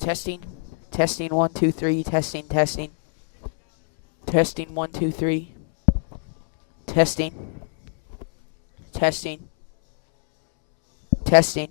Testing. Testing 1 2 3. Testing. Testing. Testing 1 2 3. Testing. Testing. Testing.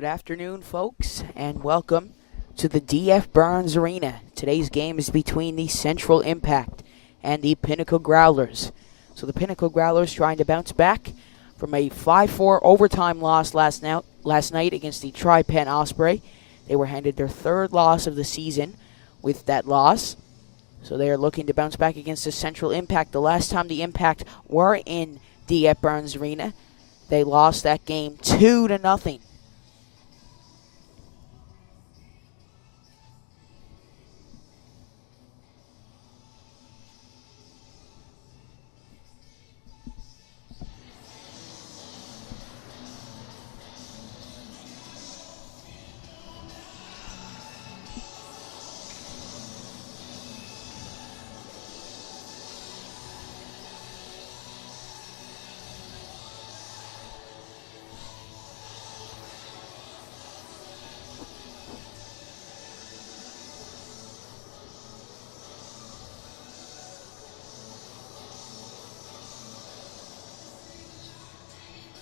Good afternoon, folks, and welcome to the D.F. Barnes Arena. Today's game is between the Central Impact and the Pinnacle Growlers. So the Pinnacle Growlers trying to bounce back from a 5-4 overtime loss last night against the Tri-Penn Osprey. They were handed their third loss of the season with that loss. So they are looking to bounce back against the Central Impact. The last time the Impact were in D.F. Barnes Arena, they lost that game 2-0.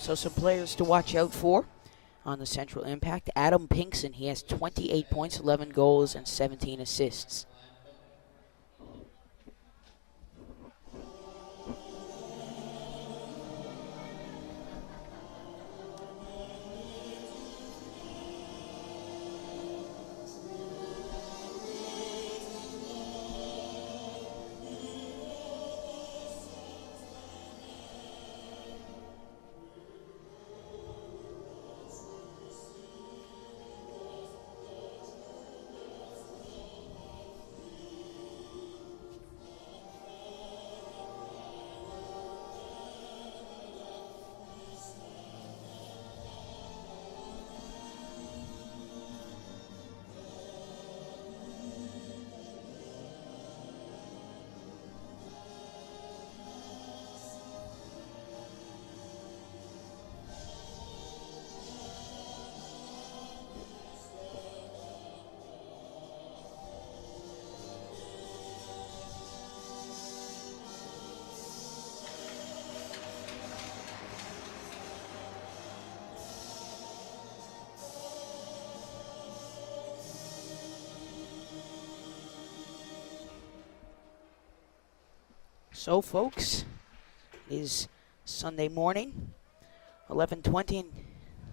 So some players to watch out for on the Central Impact. Adam Pinkson, he has 28 points, 11 goals, and 17 assists. So, folks, it is Sunday morning, 11:20, and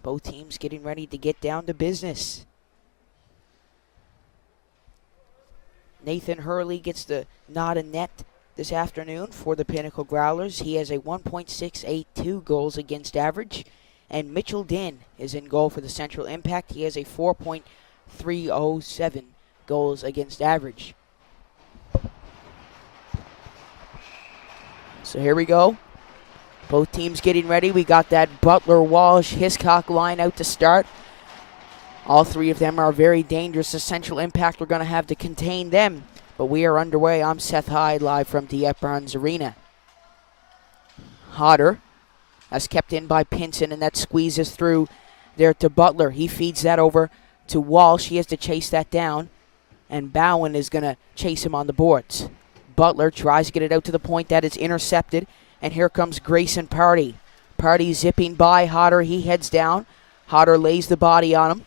both teams getting ready to get down to business. Nathan Hurley gets the nod in net this afternoon for the Pinnacle Growlers. He has a 1.682 goals against average, and Mitchell Dinn is in goal for the Central Impact. He has a 4.307 goals against average. So here we go. Both teams getting ready. We got that Butler, Walsh, Hiscock line out to start. All three of them are very dangerous. The Central Impact, we're going to have to contain them. But we are underway. I'm Seth Hyde, live from D.F. Barnes Arena. Hodder, that's kept in by Pinson, and that squeezes through there to Butler. He feeds that over to Walsh. He has to chase that down. And Bowen is going to chase him on the boards. Butler tries to get it out to the point. That is intercepted. And here comes Grayson Party. Party zipping by Hodder. He heads down. Hodder lays the body on him.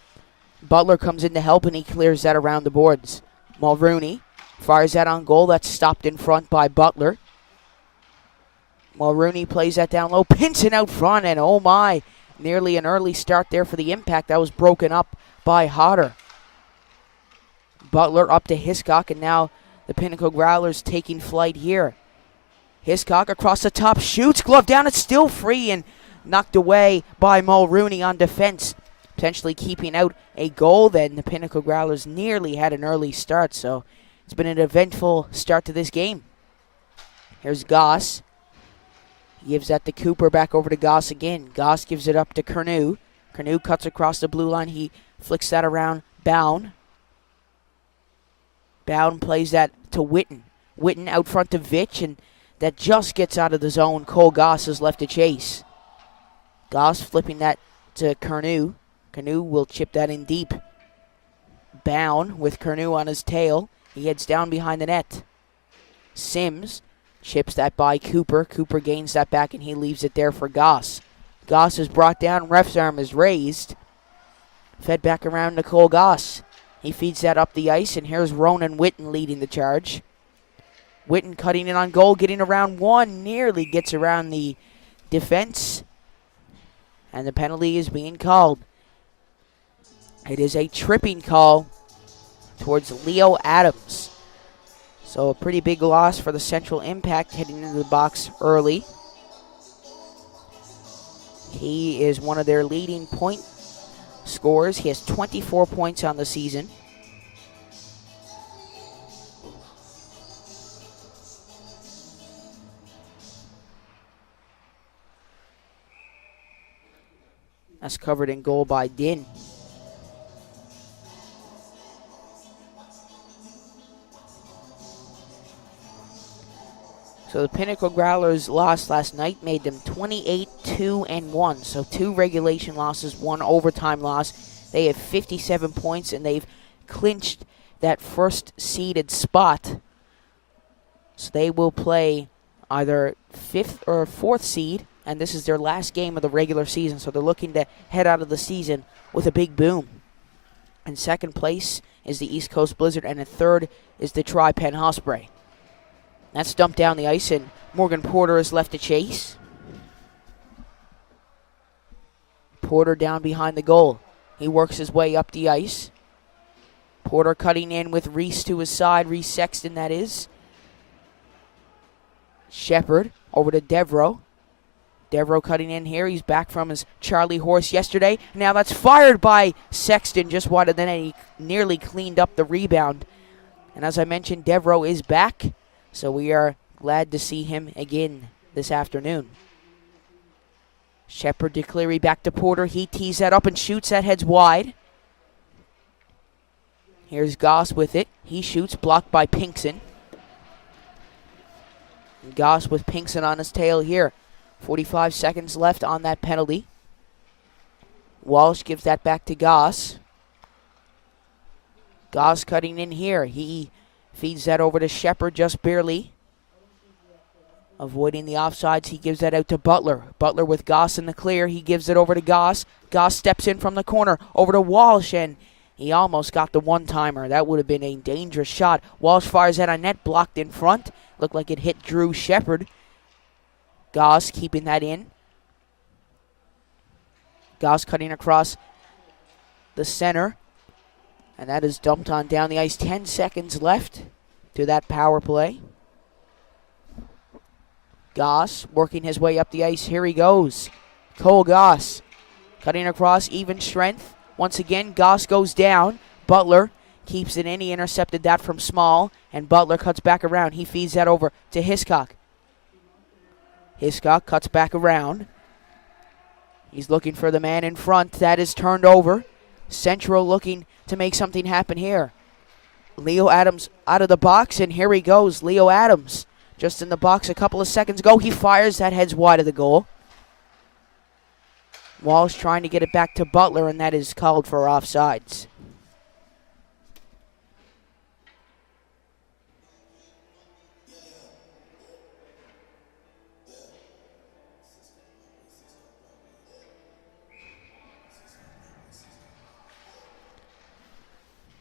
Butler comes in to help, and he clears that around the boards. Mulrooney fires that on goal. That's stopped in front by Butler. Mulrooney plays that down low. Pinson out front, and oh my, nearly an early start there for the Impact. That was broken up by Hodder. Butler up to Hiscock, and now the Pinnacle Growlers taking flight here. Hiscock across the top, shoots, glove down, it's still free and knocked away by Mulrooney on defense. Potentially keeping out a goal then. The Pinnacle Growlers nearly had an early start, so it's been an eventful start to this game. Here's Goss. He gives that to Cooper, back over to Goss again. Goss gives it up to Curnew. Curnew cuts across the blue line. He flicks that around Bowen. Bowen plays that to Witten. Witten out front to Vitch, and that just gets out of the zone. Cole Goss is left to chase. Goss flipping that to Curnew. Curnew will chip that in deep. Bowen with Curnew on his tail. He heads down behind the net. Sims chips that by Cooper. Cooper gains that back, and he leaves it there for Goss. Goss is brought down. Ref's arm is raised. Fed back around Nicole Goss. He feeds that up the ice, and here's Ronan Witten leading the charge. Witten cutting in on goal, getting around one, nearly gets around the defense. And the penalty is being called. It is a tripping call towards Leo Adams. So a pretty big loss for the Central Impact heading into the box early. He is one of their leading point scorers. He has 24 points on the season. That's covered in goal by Din. So the Pinnacle Growlers loss last night made them 28-2-1. So 2 regulation losses, 1 overtime loss. They have 57 points, and they've clinched that first seeded spot. So they will play either 5th or 4th seed, and this is their last game of the regular season. So they're looking to head out of the season with a big boom. In second place is the East Coast Blizzard, and in third is the Tri-Penn Osprey. That's dumped down the ice, and Morgan Porter is left to chase. Porter down behind the goal. He works his way up the ice. Porter cutting in with Reese to his side. Reese Sexton, that is. Shepard over to Devereaux. Devereaux cutting in here. He's back from his Charlie horse yesterday. Now that's fired by Sexton just wide of the net. He nearly cleaned up the rebound. And as I mentioned, Devereaux is back. So we are glad to see him again this afternoon. Shepard to Cleary, back to Porter. He tees that up and shoots. That heads wide. Here's Goss with it. He shoots, blocked by Pinkson. And Goss with Pinkson on his tail here. 45 seconds left on that penalty. Walsh gives that back to Goss. Goss cutting in here. He feeds that over to Shepard just barely. Avoiding the offsides, he gives that out to Butler. Butler with Goss in the clear. He gives it over to Goss. Goss steps in from the corner over to Walsh, and he almost got the one-timer. That would have been a dangerous shot. Walsh fires that on net, blocked in front. Looked like it hit Drew Shepard. Goss keeping that in. Goss cutting across the center. And that is dumped on down the ice. 10 seconds left to that power play. Goss working his way up the ice. Here he goes. Cole Goss cutting across, even strength. Once again, Goss goes down. Butler keeps it in. He intercepted that from Small. And Butler cuts back around. He feeds that over to Hiscock. Hiscock cuts back around. He's looking for the man in front. That is turned over. Central looking to make something happen here. Leo Adams out of the box, and here he goes. Leo Adams just in the box a couple of seconds ago. He fires, that heads wide of the goal. Walsh trying to get it back to Butler, and that is called for offsides.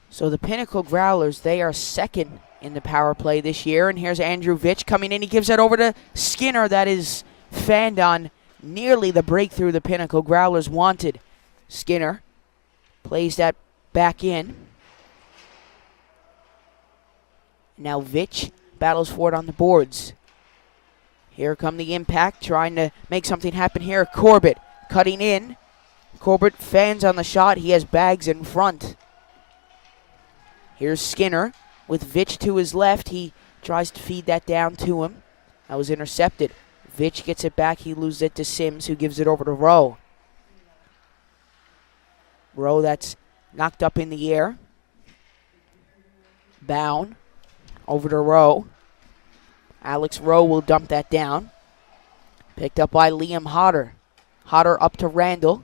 So the Pinnacle Growlers, they are second in the power play this year. And here's Andrew Vitch coming in. He gives that over to Skinner. That is fanned on, nearly the breakthrough the Pinnacle Growlers wanted. Skinner plays that back in. Now Vitch battles for it on the boards. Here come the Impact, trying to make something happen here. Corbett cutting in. Corbett fans on the shot. He has bags in front. Here's Skinner with Vitch to his left. He tries to feed that down to him. That was intercepted. Vitch gets it back. He loses it to Sims, who gives it over to Rowe. Rowe, that's knocked up in the air. Bound over to Rowe. Alex Rowe will dump that down. Picked up by Liam Hodder. Hodder up to Randall.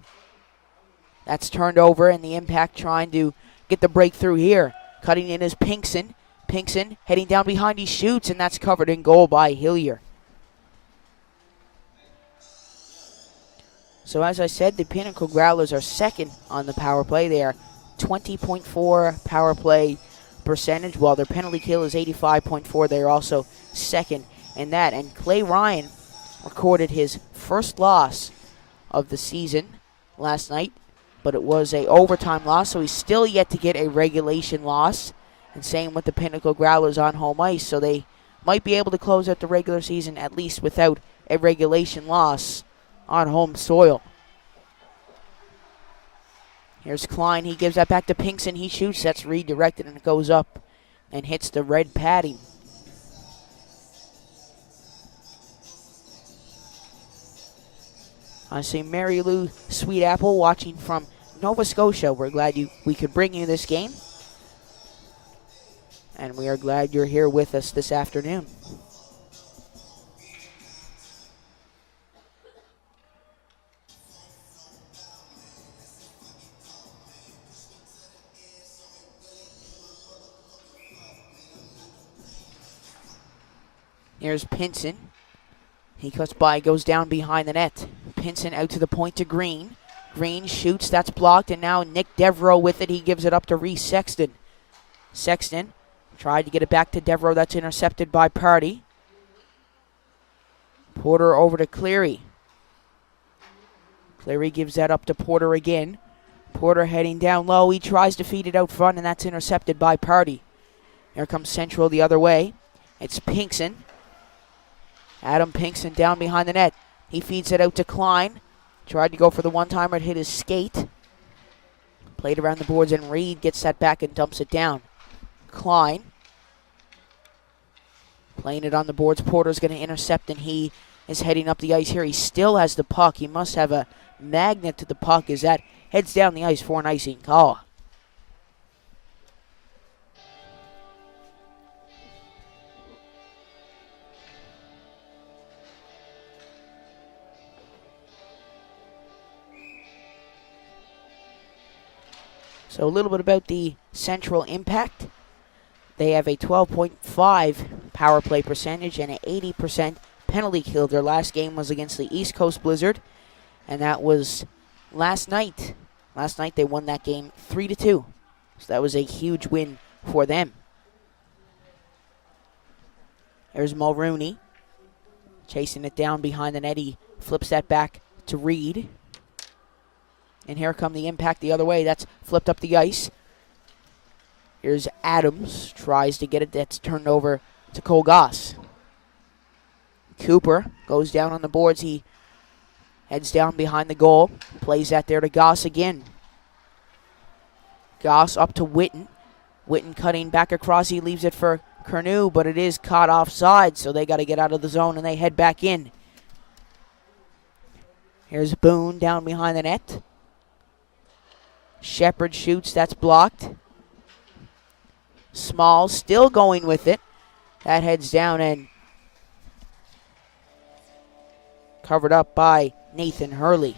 That's turned over, and the Impact trying to get the breakthrough here. Cutting in is Pinkson. Pinkson heading down behind. He shoots, and that's covered in goal by Hillier. So as I said, the Pinnacle Growlers are second on the power play. They are 20.4 power play percentage, while their penalty kill is 85.4. They are also second in that. And Clay Ryan recorded his first loss of the season last night, but it was a overtime loss, so he's still yet to get a regulation loss. And same with the Pinnacle Growlers on home ice, so they might be able to close out the regular season at least without a regulation loss on home soil. Here's Klein. He gives that back to Pinkston. He shoots. That's redirected, and it goes up and hits the red padding. I see Mary Lou Sweetapple watching from Nova Scotia. We're glad we could bring you this game, and we are glad you're here with us this afternoon. Here's Pinson. He cuts by, goes down behind the net. Pinson out to the point to Green. Green shoots, that's blocked, and now Nick Devereaux with it. He gives it up to Reese Sexton. Sexton tried to get it back to Devereaux. That's intercepted by Party. Porter over to Cleary. Cleary gives that up to Porter again. Porter heading down low. He tries to feed it out front, and that's intercepted by Party. Here comes Central the other way. It's Pinkston. Adam Pinkston down behind the net. He feeds it out to Klein. Tried to go for the one-timer. It hit his skate. Played around the boards, and Reed gets that back and dumps it down. Klein. Playing it on the boards. Porter's going to intercept, and he is heading up the ice here. He still has the puck. He must have a magnet to the puck as that heads down the ice for an icing call. So a little bit about the Central Impact. They have a 12.5 power play percentage and an 80% penalty kill. Their last game was against the East Coast Blizzard, and that was last night. Last night they won that game 3-2. So that was a huge win for them. There's Mulrooney chasing it down behind the net. He flips that back to Reed. And here come the Impact the other way. That's flipped up the ice. Here's Adams. Tries to get it. That's turned over to Cole Goss. Cooper goes down on the boards. He heads down behind the goal. Plays that there to Goss again. Goss up to Witten. Witten cutting back across. He leaves it for Curnew, but it is caught offside, so they got to get out of the zone, and they head back in. Here's Boone down behind the net. Shepard shoots, that's blocked. Small still going with it. That heads down and covered up by Nathan Hurley.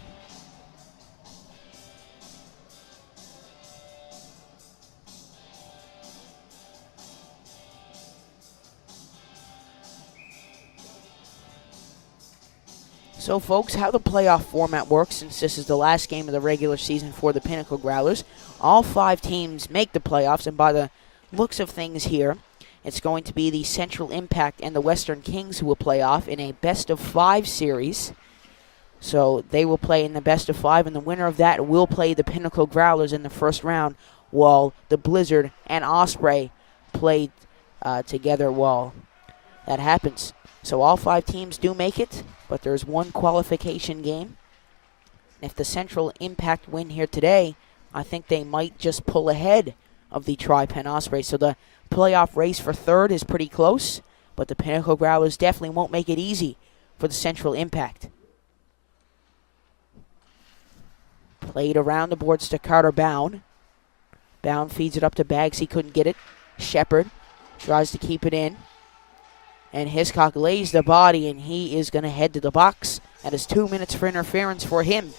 So, folks, how the playoff format works, since this is the last game of the regular season for the Pinnacle Growlers, all 5 teams make the playoffs, and by the looks of things here, it's going to be the Central Impact and the Western Kings who will play off in a best-of-5 series. So they will play in the best-of-5, and the winner of that will play the Pinnacle Growlers in the first round, while the Blizzard and Osprey play together while that happens. So all 5 teams do make it, but there's one qualification game. If the Central Impact win here today, I think they might just pull ahead of the Tri-Pen Osprey. So the playoff race for third is pretty close, but the Pinnacle Growlers definitely won't make it easy for the Central Impact. Played around the boards to Carter Bound. Bound feeds it up to Baggs. He couldn't get it. Shepard tries to keep it in. And Hiscock lays the body, and he is going to head to the box. That is 2 minutes for interference for him.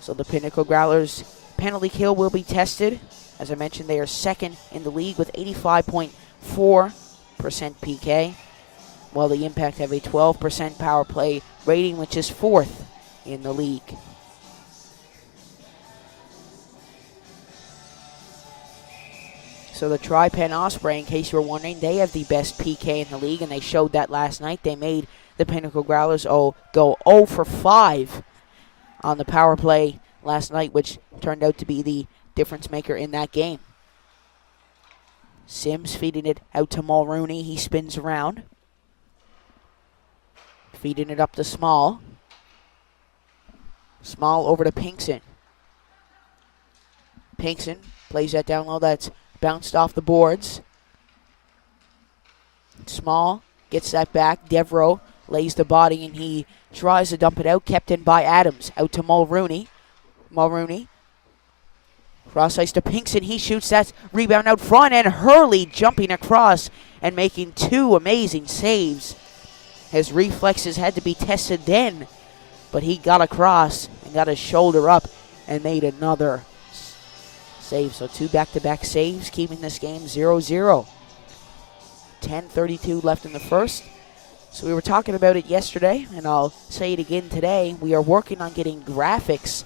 So the Pinnacle Growlers penalty kill will be tested. As I mentioned, they are second in the league with 85.4% PK, while the Impact have a 12% power play rating, which is fourth in the league. So the Tri-Pen Osprey, in case you were wondering, they have the best PK in the league, and they showed that last night. They made the Pinnacle Growlers go 0 for 5 on the power play last night, which turned out to be the difference maker in that game. Sims feeding it out to Mulrooney. He spins around. Feeding it up to Small. Small over to Pinkson. Pinkson plays that down low. That's bounced off the boards. Small gets that back. Devereaux lays the body, and he tries to dump it out. Kept in by Adams. Out to Mulrooney. Mulrooney. Cross ice to Pinkson. He shoots that rebound out front, and Hurley jumping across and making 2 amazing saves. His reflexes had to be tested then, but he got across and got his shoulder up and made another save. So 2 back-to-back saves, keeping this game 0-0. 10:32 left in the first. So we were talking about it yesterday, and I'll say it again today. We are working on getting graphics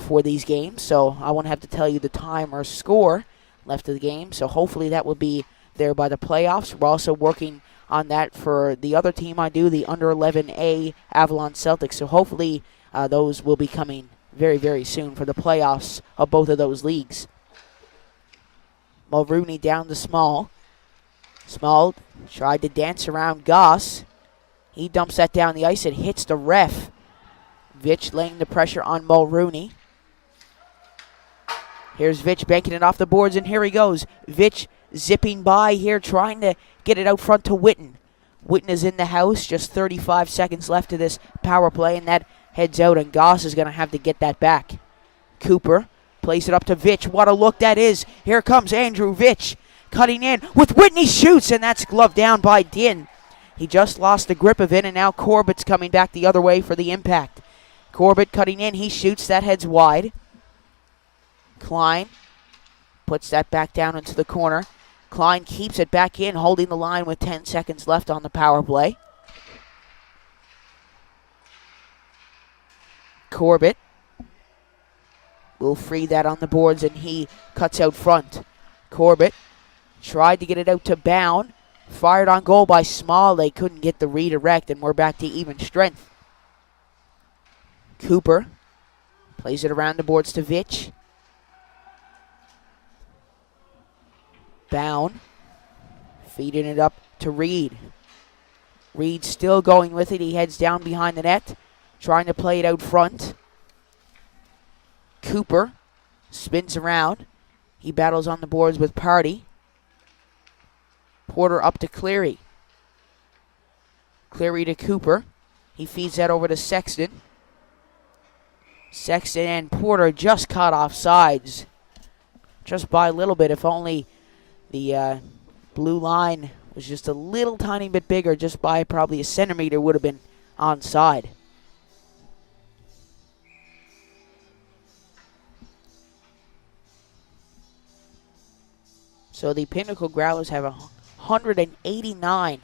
for these games, so I won't have to tell you the time or score left of the game. So hopefully that will be there by the playoffs. We're also working on that for the other team I do, the under 11A Avalon Celtics. So hopefully those will be coming very, very soon for the playoffs of both of those leagues. Mulrooney down to Small. Small tried to dance around Goss. He dumps that down the ice and hits the ref. Vitch laying the pressure on Mulrooney. Here's Vitch banking it off the boards, and here he goes. Vitch zipping by here, trying to get it out front to Witten. Witten is in the house, just 35 seconds left of this power play, and that heads out, and Goss is going to have to get that back. Cooper plays it up to Vitch. What a look that is. Here comes Andrew Vitch, cutting in with Whitney, shoots, and that's gloved down by Din. He just lost the grip of it, and now Corbett's coming back the other way for the impact. Corbett cutting in, he shoots, that heads wide. Klein puts that back down into the corner. Klein keeps it back in, holding the line with 10 seconds left on the power play. Corbett will free that on the boards, and he cuts out front. Corbett tried to get it out to Bound. Fired on goal by Small. They couldn't get the redirect, and we're back to even strength. Cooper plays it around the boards to Vitch. Bound feeding it up to Reed. Reed still going with it. He heads down behind the net, trying to play it out front. Cooper spins around. He battles on the boards with Party. Porter up to Cleary. Cleary to Cooper. He feeds that over to Sexton. Sexton and Porter just caught off sides. Just by a little bit. If only the blue line was just a little tiny bit bigger, just by probably a centimeter, would have been onside. So the Pinnacle Growlers have 189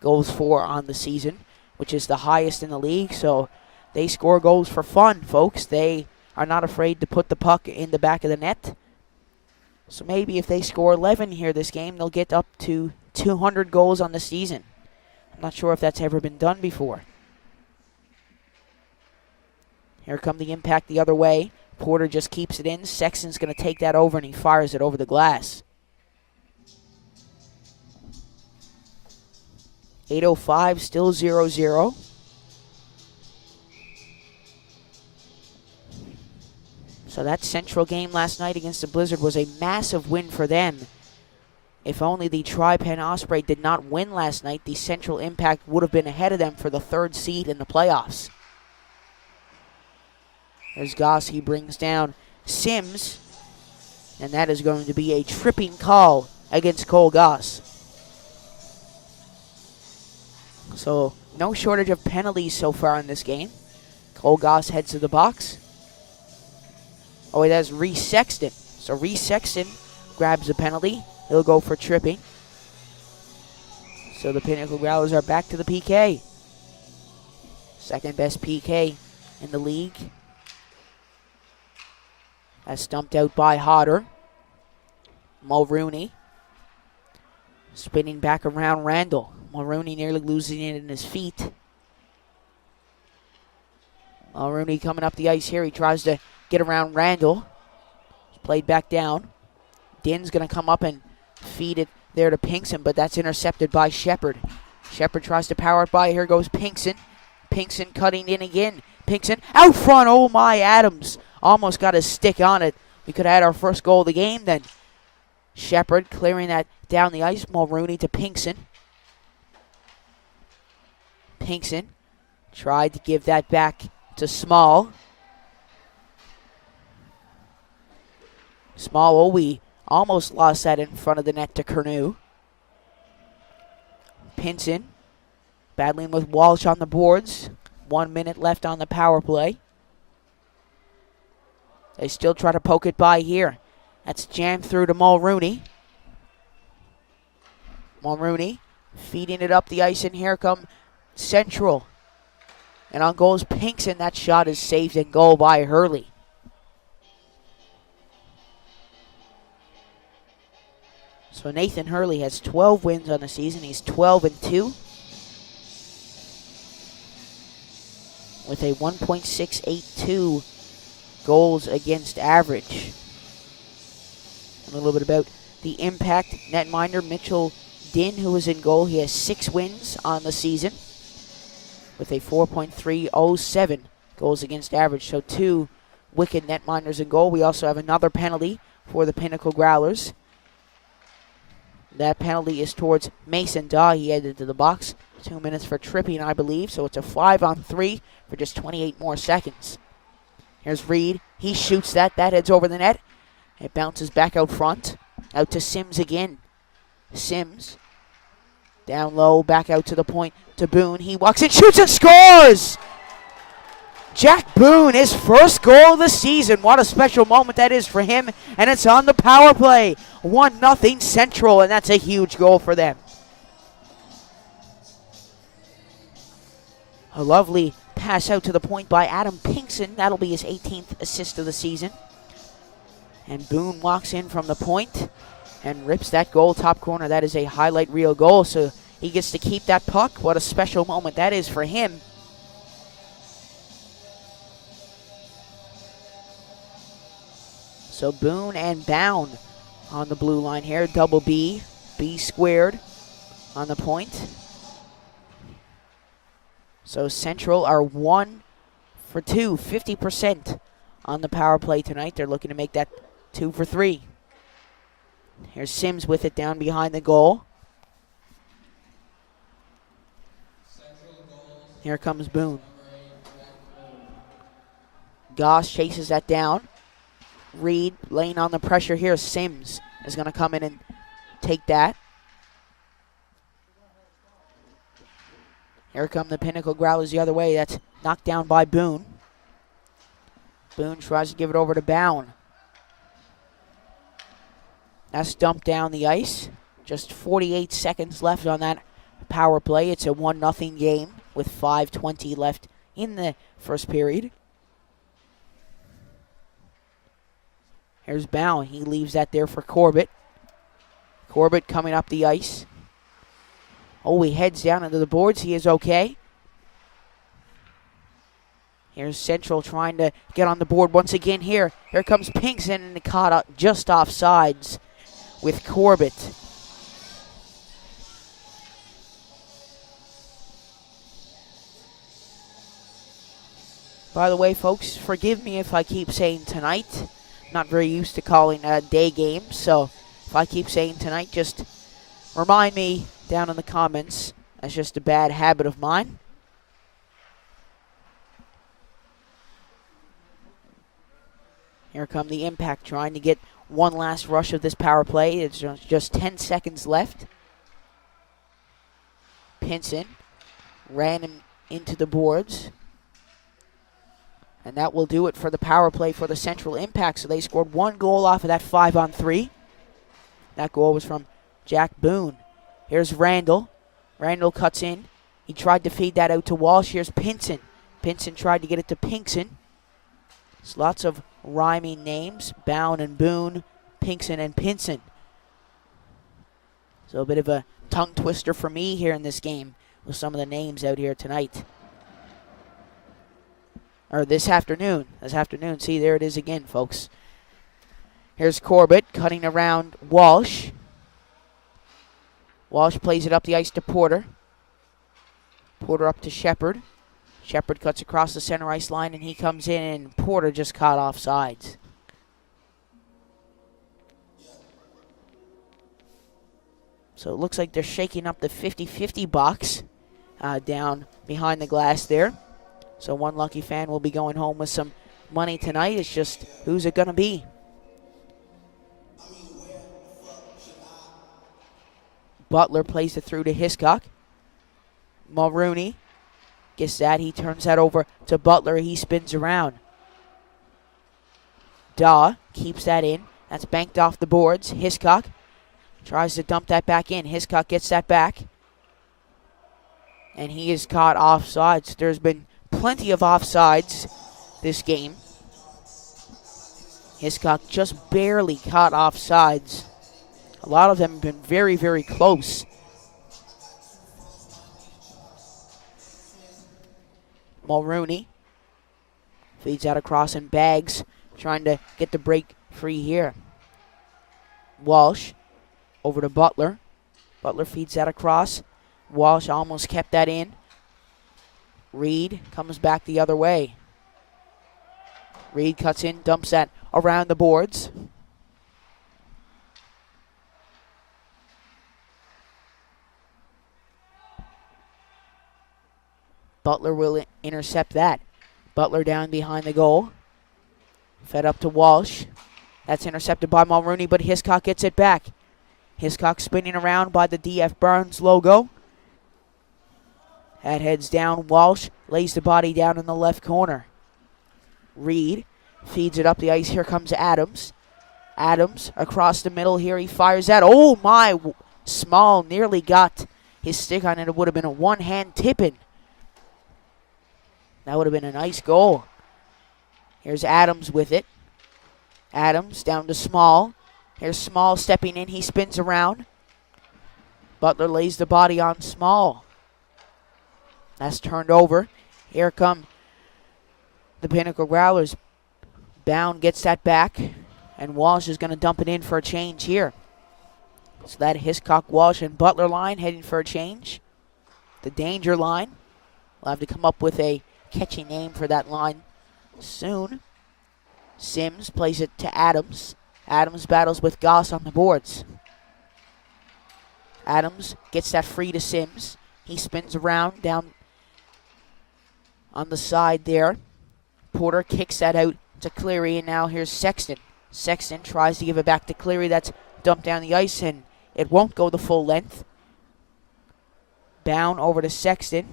goals for on the season, which is the highest in the league. So they score goals for fun, folks. They are not afraid to put the puck in the back of the net. So maybe if they score 11 here this game, they'll get up to 200 goals on the season. I'm not sure if that's ever been done before. Here come the impact the other way. Porter just keeps it in. Sexton's going to take that over, and he fires it over the glass. 8:05, still 0-0. So that Central game last night against the Blizzard was a massive win for them. If only the Tri-Pen Osprey did not win last night, the Central Impact would have been ahead of them for the 3rd seed in the playoffs. There's Goss, he brings down Sims, and that is going to be a tripping call against Cole Goss. So no shortage of penalties so far in this game. Cole Goss heads to the box. Oh, wait, that's Reese Sexton. So Reese Sexton grabs the penalty. He'll go for tripping. So the Pinnacle Growlers are back to the PK. Second best PK in the league. That's stumped out by Hodder. Mulrooney spinning back around Randall. Mulrooney nearly losing it in his feet. Mulrooney coming up the ice here. He tries to get around Randall. Played back down. Din's going to come up and feed it there to Pinkson, but that's intercepted by Shepard. Shepard tries to power it by. Here goes Pinkson. Pinkson cutting in again. Pinkson out front. Oh my, Adams almost got his stick on it. We could have had our first goal of the game then. Shepard clearing that down the ice. Mulrooney to Pinkson. Pinkson tried to give that back to Small. Small, oh, we almost lost that in front of the net to Curnew. Pinson battling with Walsh on the boards. 1 minute left on the power play. They still try to poke it by here. That's jammed through to Mulrooney. Mulrooney feeding it up the ice, and here come Central. And on goes Pinkson. That shot is saved and goal by Hurley. So Nathan Hurley has 12 wins on the season. He's 12-2 with a 1.682 goals against average. And a little bit about the Impact netminder Mitchell Din, who is in goal. He has 6 wins on the season with a 4.307 goals against average. So 2 wicked netminders in goal. We also have another penalty for the Pinnacle Growlers. That penalty is towards Mason Daw. He headed to the box. 2 minutes for tripping, I believe. So it's a 5-on-3 for just 28 more seconds. Here's Reed. He shoots that. That heads over the net. It bounces back out front. Out to Sims again. Sims. Down low. Back out to the point to Boone. He walks in, shoots and scores! Jack Boone, his first goal of the season. What a special moment that is for him. And it's on the power play. 1-0 Central, and that's a huge goal for them. A lovely pass out to the point by Adam Pinkson. That'll be his 18th assist of the season. And Boone walks in from the point and rips that goal top corner. That is a highlight reel goal, so he gets to keep that puck. What a special moment that is for him. So Boone and Bound on the blue line here. Double B, B squared on the point. So Central are 1 for 2, 50% on the power play tonight. They're looking to make that 2 for 3. Here's Sims with it down behind the goal. Here comes Boone. Goss chases that down. Reed laying on the pressure here. Sims is going to come in and take that. Here come the Pinnacle Growlers the other way. That's knocked down by Boone. Boone tries to give it over to Bound. That's dumped down the ice. Just 48 seconds left on that power play. It's a 1-0 game with 5:20 left in the first period. Here's Bound. He leaves that there for Corbett. Corbett coming up the ice. Oh, he heads down into the boards. He is okay. Here's Central trying to get on the board once again here. Here comes Pinkson, and caught up just off sides with Corbett. By the way, folks, forgive me if I keep saying tonight. Not very used to calling day games, so if I keep saying tonight, just remind me down in the comments. That's just a bad habit of mine. Here come the Impact trying to get one last rush of this power play. It's just 10 seconds left. Pinson ran him into the boards. And that will do it for the power play for the Central Impact. So they scored 1 goal off of that 5-on-3. That goal was from Jack Boone. Here's Randall. Randall cuts in. He tried to feed that out to Walsh. Here's Pinson. Pinson tried to get it to Pinkson. There's lots of rhyming names. Bound and Boone, Pinkson and Pinson. So a bit of a tongue twister for me here in this game with some of the names out here tonight. Or this afternoon. See, there it is again, folks. Here's Corbett cutting around Walsh. Walsh plays it up the ice to Porter. Porter up to Shepard. Shepard cuts across the center ice line, and he comes in, and Porter just caught off sides. So it looks like they're shaking up the 50-50 box down behind the glass there. So one lucky fan will be going home with some money tonight. It's just, who's it going to be? Butler plays it through to Hiscock. Mulrooney gets that. He turns that over to Butler. He spins around. Daw keeps that in. That's banked off the boards. Hiscock tries to dump that back in. Hiscock gets that back. And he is caught offsides. There's been plenty of offsides this game. Hiscock just barely caught offsides. A lot of them have been very, very close. Mulrooney feeds that across in Bags, trying to get the break free here. Walsh over to Butler. Butler feeds that across. Walsh almost kept that in. Reed comes back the other way. Reed cuts in, dumps that around the boards. Butler will intercept that. Butler down behind the goal. Fed up to Walsh. That's intercepted by Mulrooney, but Hiscock gets it back. Hiscock spinning around by the DF Burns logo. That heads down. Walsh lays the body down in the left corner. Reed feeds it up the ice. Here comes Adams. Adams across the middle here. He fires that. Oh my! Small nearly got his stick on it. It would have been a one-hand tip-in. That would have been a nice goal. Here's Adams with it. Adams down to Small. Here's Small stepping in. He spins around. Butler lays the body on Small. That's turned over. Here come the Pinnacle Growlers. Bound gets that back. And Walsh is going to dump it in for a change here. So that Hiscock, Walsh, and Butler line heading for a change. The danger line. We'll have to come up with a catchy name for that line soon. Sims plays it to Adams. Adams battles with Goss on the boards. Adams gets that free to Sims. He spins around down on the side there. Porter kicks that out to Cleary, and now here's Sexton. Sexton tries to give it back to Cleary. That's dumped down the ice, and it won't go the full length. Bound over to Sexton.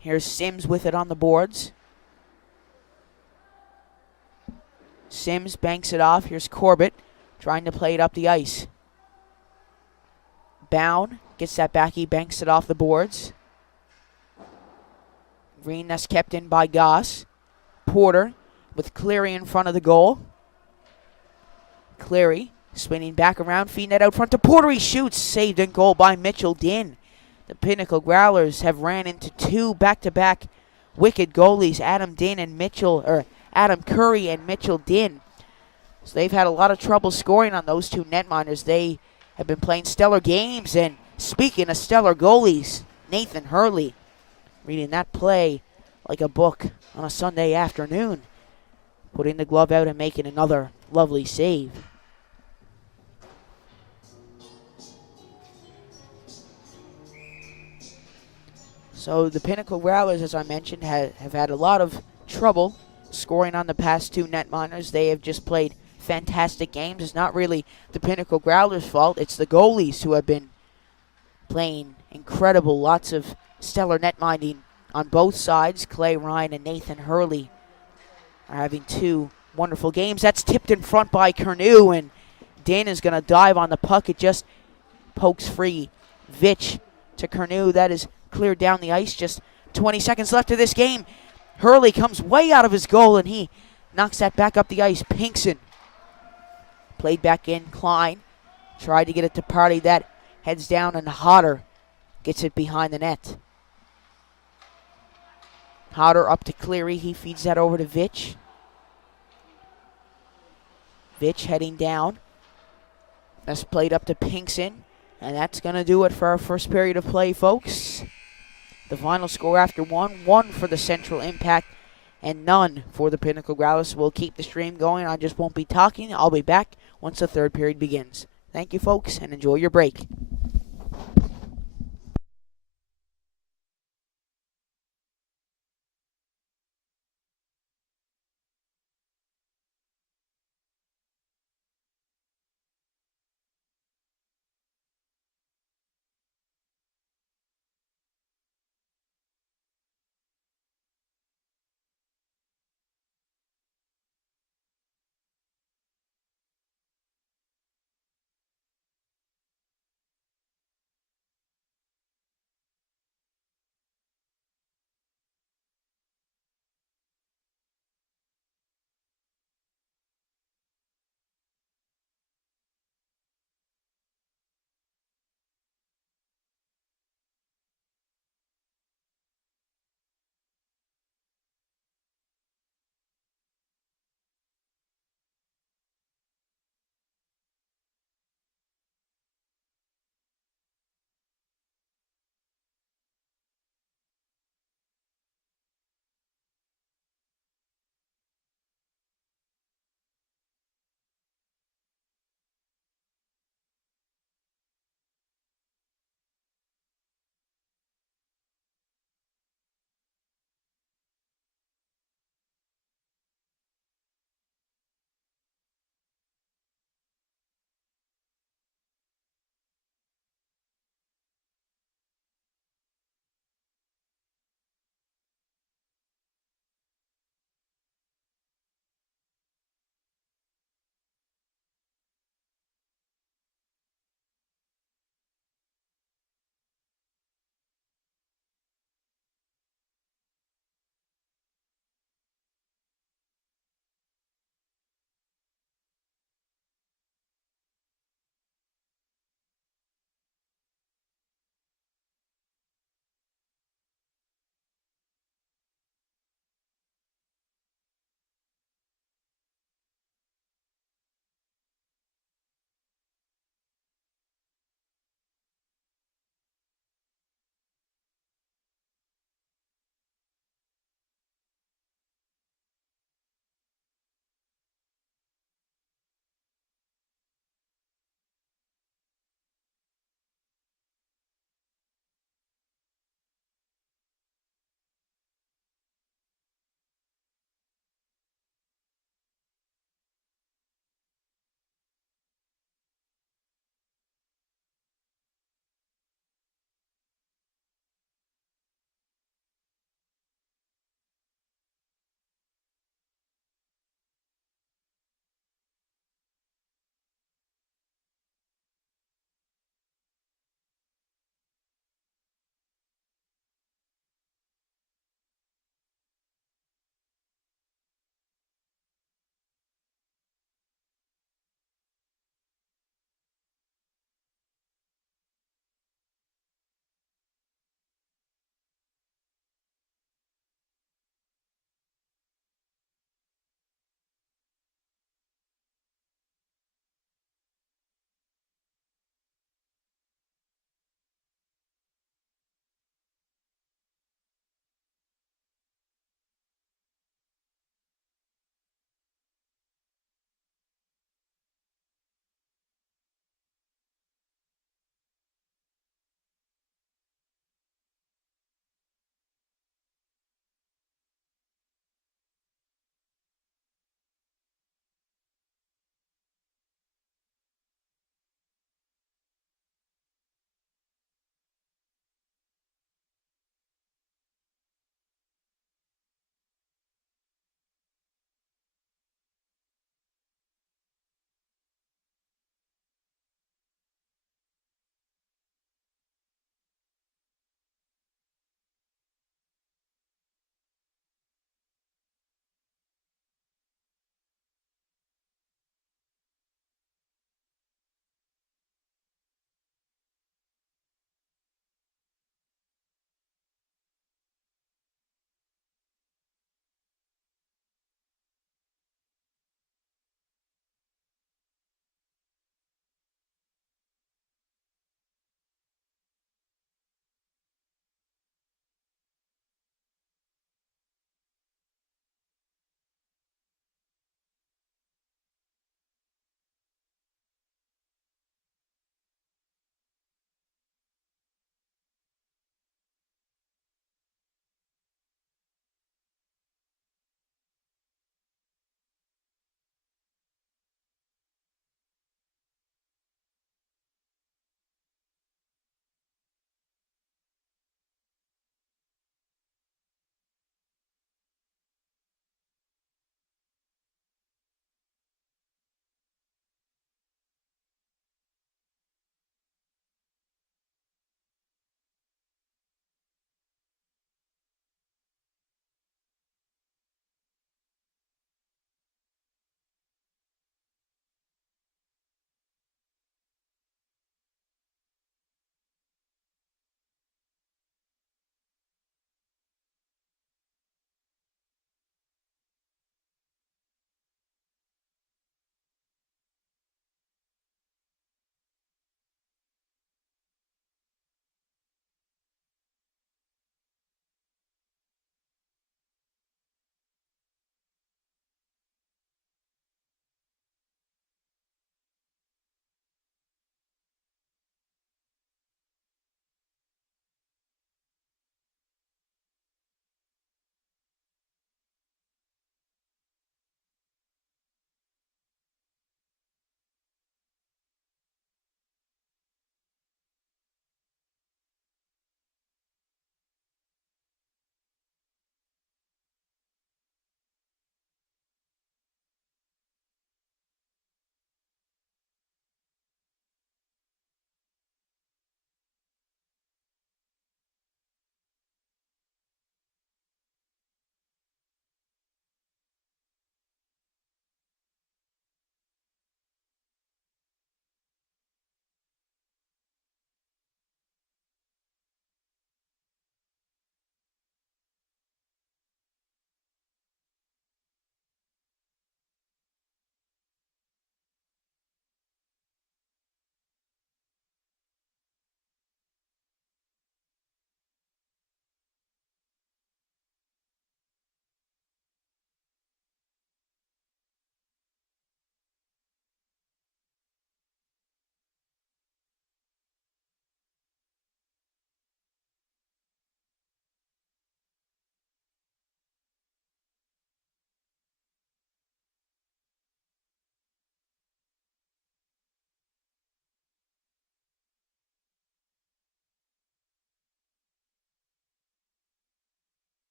Here's Sims with it on the boards. Sims banks it off. Here's Corbett trying to play it up the ice. Bound gets that back. He banks it off the boards. Green, that's kept in by Goss. Porter with Cleary in front of the goal. Cleary spinning back around, feeding it out front to Porter. He shoots. Saved in goal by Mitchell Dinn. The Pinnacle Growlers have ran into two back-to-back wicked goalies, Adam Curry and Mitchell Dinn. So they've had a lot of trouble scoring on those two netminders. They have been playing stellar games. And speaking of stellar goalies, Nathan Hurley reading that play like a book on a Sunday afternoon, putting the glove out and making another lovely save. So the Pinnacle Growlers, as I mentioned, have had a lot of trouble scoring on the past two netminders. They have just played fantastic games. It's not really the Pinnacle Growlers' fault. It's the goalies who have been playing incredible. Lots of stellar netminding on both sides. Clay Ryan and Nathan Hurley are having two wonderful games. That's tipped in front by Curnew, and Dan is going to dive on the puck. It just pokes free. Vitch to Curnew. That is cleared down the ice just 20 seconds left of this game. Hurley comes way out of his goal, and he knocks that back up the ice. Pinkson played back in. Klein tried to get it to Party. That heads down, and Hodder gets it behind the net. Hodder up to Cleary. He feeds that over to Vitch. Vitch heading down. That's played up to Pinkson. And that's going to do it for our first period of play, folks. The final score after one for the Central Impact and none for the Pinnacle Growlers. We'll keep the stream going. I just won't be talking. I'll be back once the third period begins. Thank you, folks, and enjoy your break.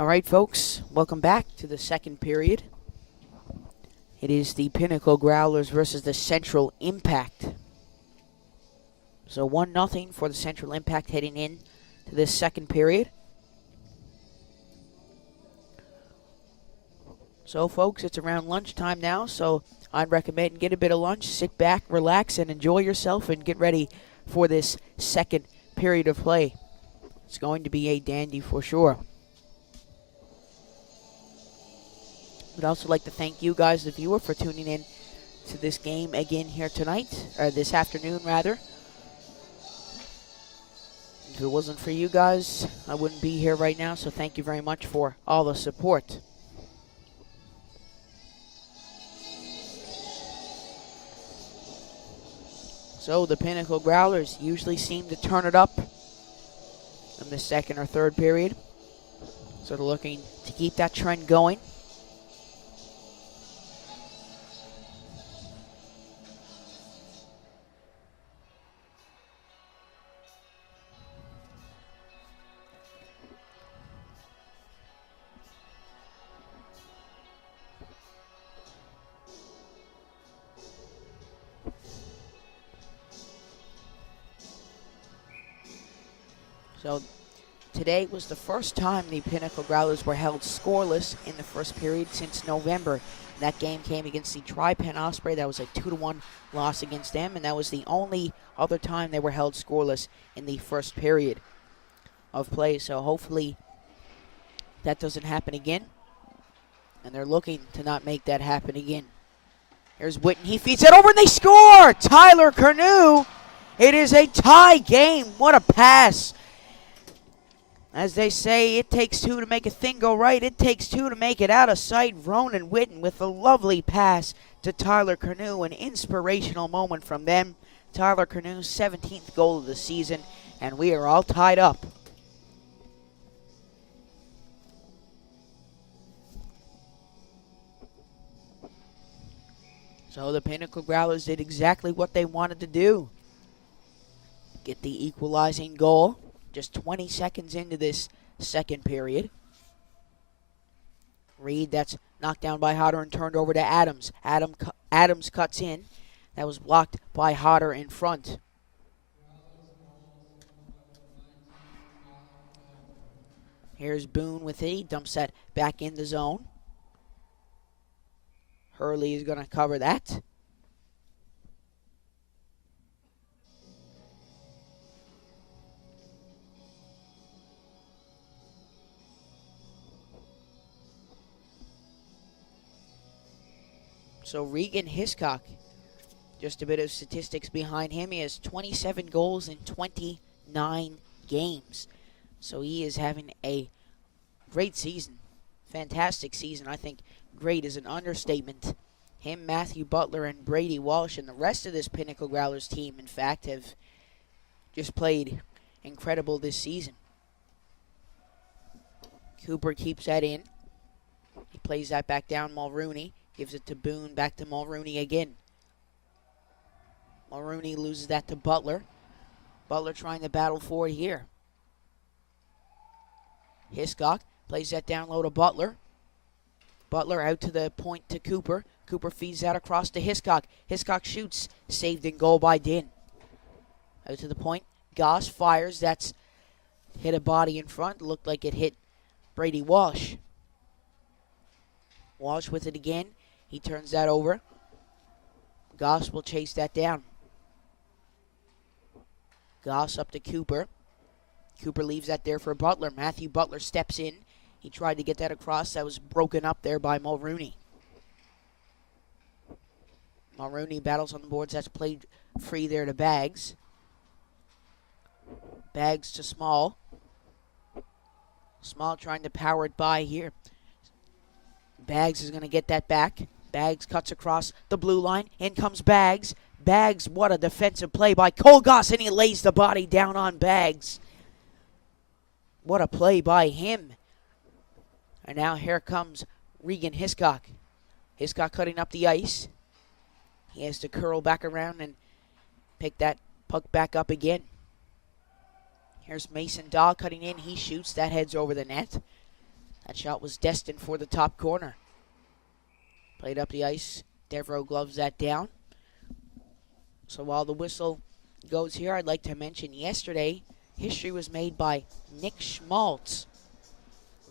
All right, folks, welcome back to the second period. It is the Pinnacle Growlers versus the Central Impact. So 1-0 for the Central Impact heading in to this second period. So, folks, it's around lunchtime now, so I'd recommend get a bit of lunch, sit back, relax, and enjoy yourself and get ready for this second period of play. It's going to be a dandy for sure. I'd also like to thank you guys, the viewer, for tuning in to this game again here tonight, or this afternoon, rather. If it wasn't for you guys, I wouldn't be here right now, so thank you very much for all the support. So the Pinnacle Growlers usually seem to turn it up in the second or third period. So they're looking to keep that trend going. So today was the first time the Pinnacle Growlers were held scoreless in the first period since November. That game came against the Tri-Pen Osprey. That was a 2-1 loss against them, and that was the only other time they were held scoreless in the first period of play. So hopefully that doesn't happen again, and they're looking to not make that happen again. Here's Witten. He feeds it over, and they score! Tyler Cornu! It is a tie game. What a pass! As they say, it takes two to make a thing go right. It takes two to make it out of sight. Ronan Witten with a lovely pass to Tyler Cornu. An inspirational moment from them. Tyler Cornu's 17th goal of the season, and we are all tied up. So the Pinnacle Growlers did exactly what they wanted to do. Get the equalizing goal. Just 20 seconds into this second period. Reed, that's knocked down by Hodder and turned over to Adams. Adams cuts in. That was blocked by Hodder in front. Here's Boone with it. He dumps that back in the zone. Hurley is going to cover that. So Regan Hiscock, just a bit of statistics behind him. He has 27 goals in 29 games. So he is having a great season. Fantastic season. I think great is an understatement. Him, Matthew Butler, and Brady Walsh, and the rest of this Pinnacle Growlers team, in fact, have just played incredible this season. Cooper keeps that in. He plays that back down. Mulrooney gives it to Boone, back to Mulrooney again. Mulrooney loses that to Butler. Butler trying to battle for it here. Hiscock plays that down low to Butler. Butler out to the point to Cooper. Cooper feeds that across to Hiscock. Hiscock shoots, saved in goal by Din. Out to the point. Goss fires. That's hit a body in front. Looked like it hit Brady Walsh. Walsh with it again. He turns that over. Goss will chase that down. Goss up to Cooper. Cooper leaves that there for Butler. Matthew Butler steps in. He tried to get that across. That was broken up there by Mulrooney. Mulrooney battles on the boards. That's played free there to Baggs. Baggs to Small. Small trying to power it by here. Baggs is going to get that back. Baggs cuts across the blue line. In comes Baggs. Baggs, what a defensive play by Cole Goss, and he lays the body down on Baggs. What a play by him. And now here comes Regan Hiscock. Hiscock cutting up the ice. He has to curl back around and pick that puck back up again. Here's Mason Dahl cutting in. He shoots. That heads over the net. That shot was destined for the top corner. Played up the ice. Devereaux gloves that down. So while the whistle goes here, I'd like to mention yesterday, history was made by Nick Schmaltz.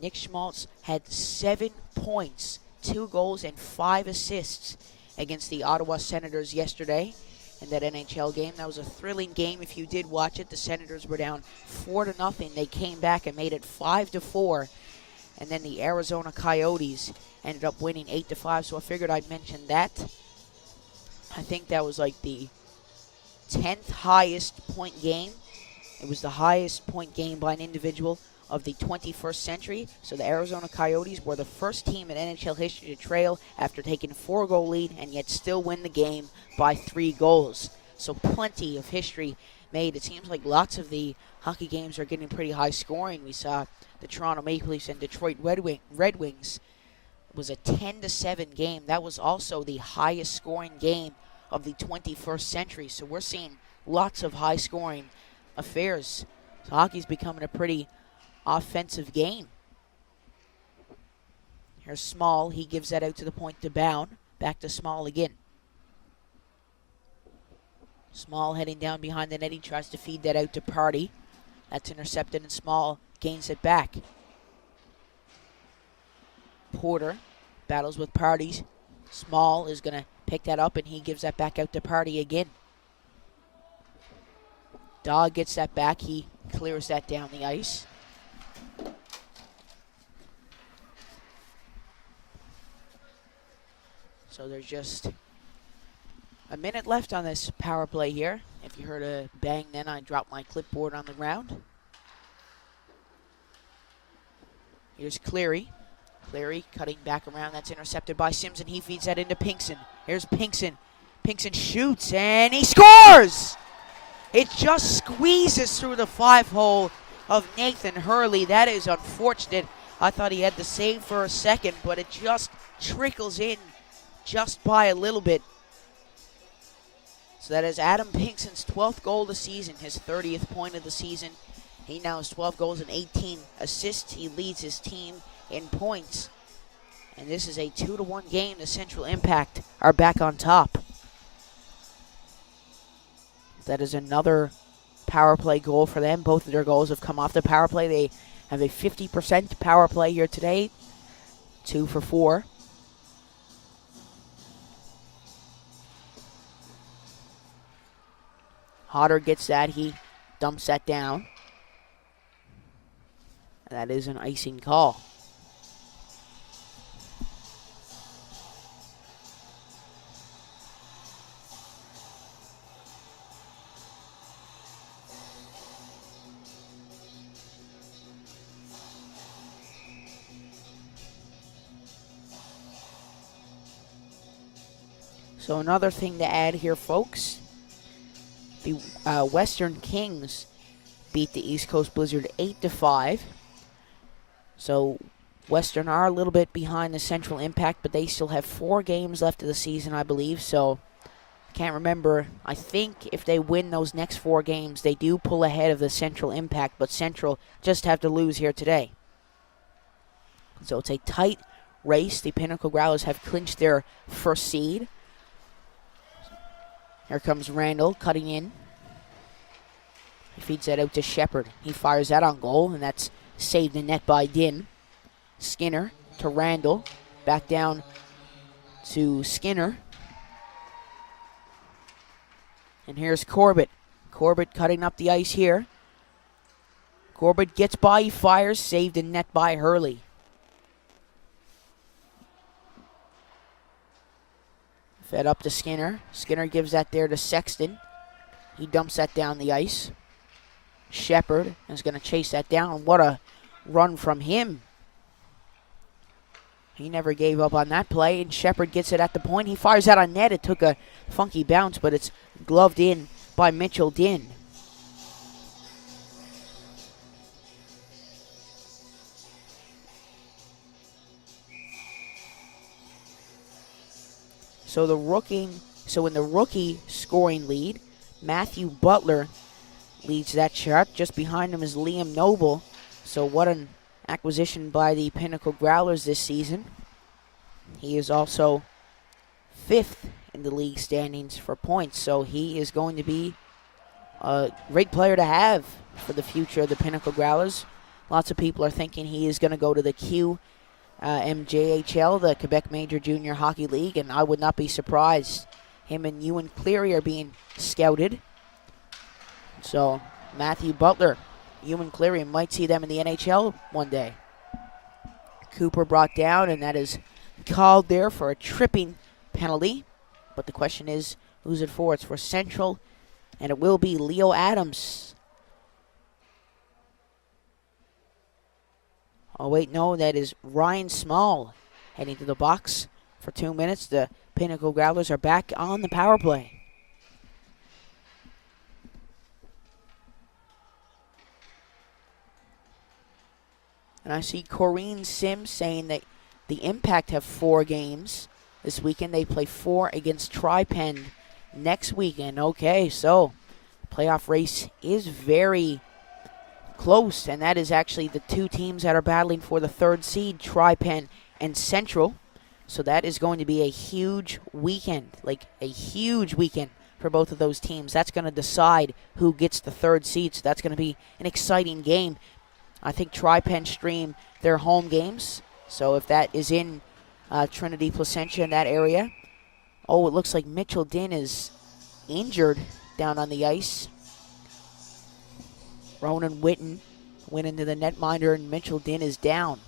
Nick Schmaltz had 7 points, 2 goals, and 5 assists against the Ottawa Senators yesterday in that NHL game. That was a thrilling game if you did watch it. The Senators were down 4-0. They came back and made it 5-4. And then the Arizona Coyotes ended up winning 8-5. So I figured I'd mention that. I think that was like the 10th highest point game. It was the highest point game by an individual of the 21st century. So the Arizona Coyotes were the first team in NHL history to trail after taking a 4-goal lead and yet still win the game by 3 goals. So plenty of history made. It seems like lots of the hockey games are getting pretty high scoring. We saw the Toronto Maple Leafs and Detroit Red Wings. It was a 10-7 game. That was also the highest scoring game of the 21st century. So we're seeing lots of high scoring affairs. So hockey's becoming a pretty offensive game. Here's Small. He gives that out to the point to Bound. Back to Small again. Small heading down behind the net. He tries to feed that out to Party. That's intercepted, and Small gains it back. Porter battles with Parties. Small is going to pick that up, and he gives that back out to Party again. Dog gets that back. He clears that down the ice. So there's just a minute left on this power play here. If you heard a bang, then I dropped my clipboard on the ground. Here's Cleary. Cleary cutting back around. That's intercepted by Sims, and he feeds that into Pinkson. Here's Pinkson. Pinkson shoots, and he scores! It just squeezes through the 5-hole of Nathan Hurley. That is unfortunate. I thought he had the save for a second, but it just trickles in just by a little bit. So that is Adam Pinkson's 12th goal of the season, his 30th point of the season. He now has 12 goals and 18 assists. He leads his team in points. And this is a 2-1 game. The Central Impact are back on top. That is another power play goal for them. Both of their goals have come off the power play. They have a 50% power play here today. 2 for 4. Hodder gets that. He dumps that down. That is an icing call. So another thing to add here, folks. The Western Kings beat the East Coast Blizzard 8-5. So Western are a little bit behind the Central Impact, but they still have 4 games left of the season, I believe. So I can't remember. I think if they win those next 4 games, they do pull ahead of the Central Impact, but Central just have to lose here today. So it's a tight race. The Pinnacle Growlers have clinched their first seed. Here comes Randall cutting in. He feeds that out to Shepard. He fires that on goal, and that's saved in net by Din. Skinner to Randall. Back down to Skinner. And here's Corbett. Corbett cutting up the ice here. Corbett gets by, he fires, saved in net by Hurley. Fed up to Skinner. Skinner gives that there to Sexton. He dumps that down the ice. Shepard is going to chase that down. What a run from him. He never gave up on that play, and Shepard gets it at the point. He fires out on net. It took a funky bounce, but it's gloved in by Mitchell Din. So in the rookie scoring lead, Matthew Butler leads that chart. Just behind him is Liam Noble. So what an acquisition by the Pinnacle Growlers this season. He is also 5th in the league standings for points, so he is going to be a great player to have for the future of the Pinnacle Growlers. Lots of people are thinking he is going to go to the MJHL, the Quebec Major Junior Hockey League, and I would not be surprised. Him and Ewan Cleary are being scouted. So Matthew Butler, Ewan Cleary might see them in the NHL one day. Cooper brought down, and that is called there for a tripping penalty. But the question is, who's it for? It's for Central, and it will be Leo Adams. Oh, wait, no, that is Ryan Small heading to the box for 2 minutes. The Pinnacle Growlers are back on the power play. And I see Corrine Sims saying that the Impact have 4 games this weekend. They play 4 against Tri-Pen next weekend. Okay, so the playoff race is very close, and that is actually the 2 teams that are battling for the 3rd seed, Tri-Pen and Central. So that is going to be a huge weekend, like a huge weekend for both of those teams. That's going to decide who gets the 3rd seed, so that's going to be an exciting game. I think Tri-Pen stream their home games, so if that is in Trinity Placentia in that area. Oh, it looks like Mitchell Din is injured down on the ice. Ronan Witten went into the netminder, and Mitchell Din is down.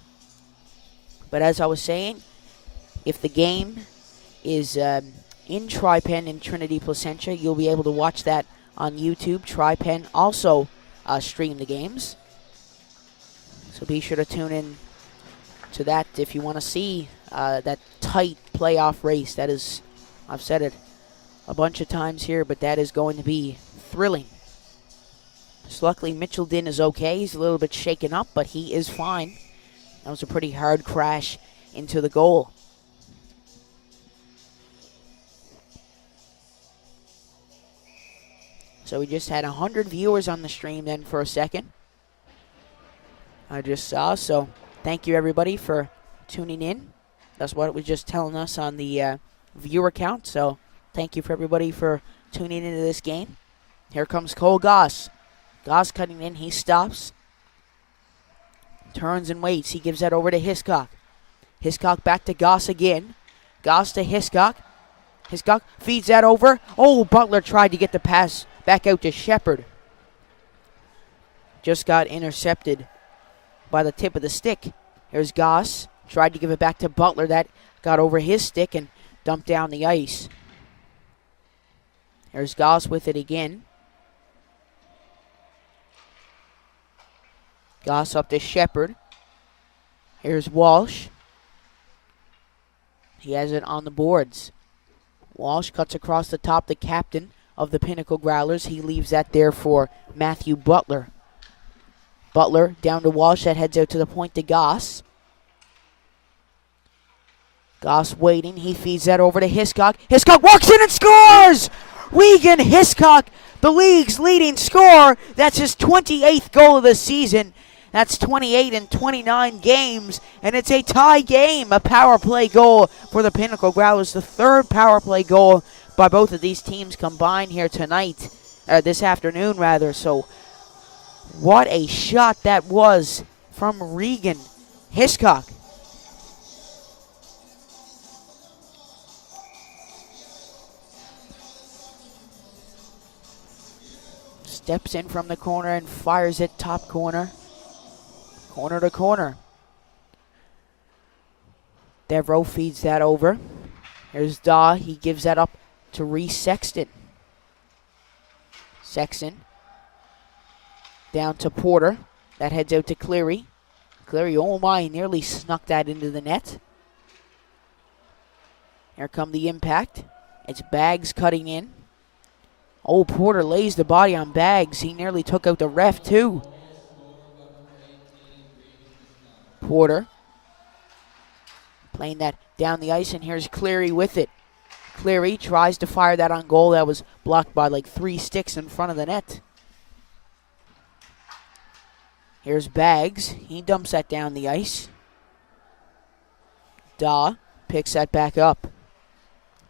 But as I was saying, if the game is in Tri-Pen in Trinity Placentia, you'll be able to watch that on YouTube. Tri-Pen also stream the games. So be sure to tune in to that if you want to see that tight playoff race. That is, I've said it a bunch of times here, but that is going to be thrilling. So luckily, Mitchell Din is okay. He's a little bit shaken up, but he is fine. That was a pretty hard crash into the goal. So we just had 100 viewers on the stream then for a second. I just saw, so thank you everybody for tuning in. That's what it was just telling us on the viewer count, so thank you for everybody for tuning into this game. Here comes Cole Goss. Goss cutting in, he stops. Turns and waits, he gives that over to Hiscock. Hiscock back to Goss again. Goss to Hiscock. Hiscock feeds that over. Oh, Butler tried to get the pass back out to Shepard. Just got intercepted by the tip of the stick. Here's Goss. Tried to give it back to Butler. That got over his stick and dumped down the ice. Here's Goss with it again. Goss up to Shepard. Here's Walsh. He has it on the boards. Walsh cuts across the top, the captain of the Pinnacle Growlers. He leaves that there for Matthew Butler. Butler down to Walsh. That heads out to the point to Goss. Goss waiting. He feeds that over to Hiscock. Hiscock walks in and scores! Regan Hiscock, the league's leading scorer. That's his 28th goal of the season. That's 28 in 29 games, and it's a tie game. A power play goal for the Pinnacle Growlers. The 3rd power play goal by both of these teams combined here tonight, this afternoon rather. So what a shot that was from Regan Hiscock. Steps in from the corner and fires it top corner. Corner to corner. Devereaux feeds that over. Here's Daw. He gives that up to Reese Sexton. Sexton down to Porter. That heads out to Cleary. Cleary, oh my, nearly snuck that into the net. Here come the Impact. It's Baggs cutting in. Oh, Porter lays the body on Baggs. He nearly took out the ref too. Porter playing that down the ice, and here's Cleary with it. Cleary tries to fire that on goal. That was blocked by like 3 sticks in front of the net. Here's Bags. He dumps that down the ice. Daw picks that back up.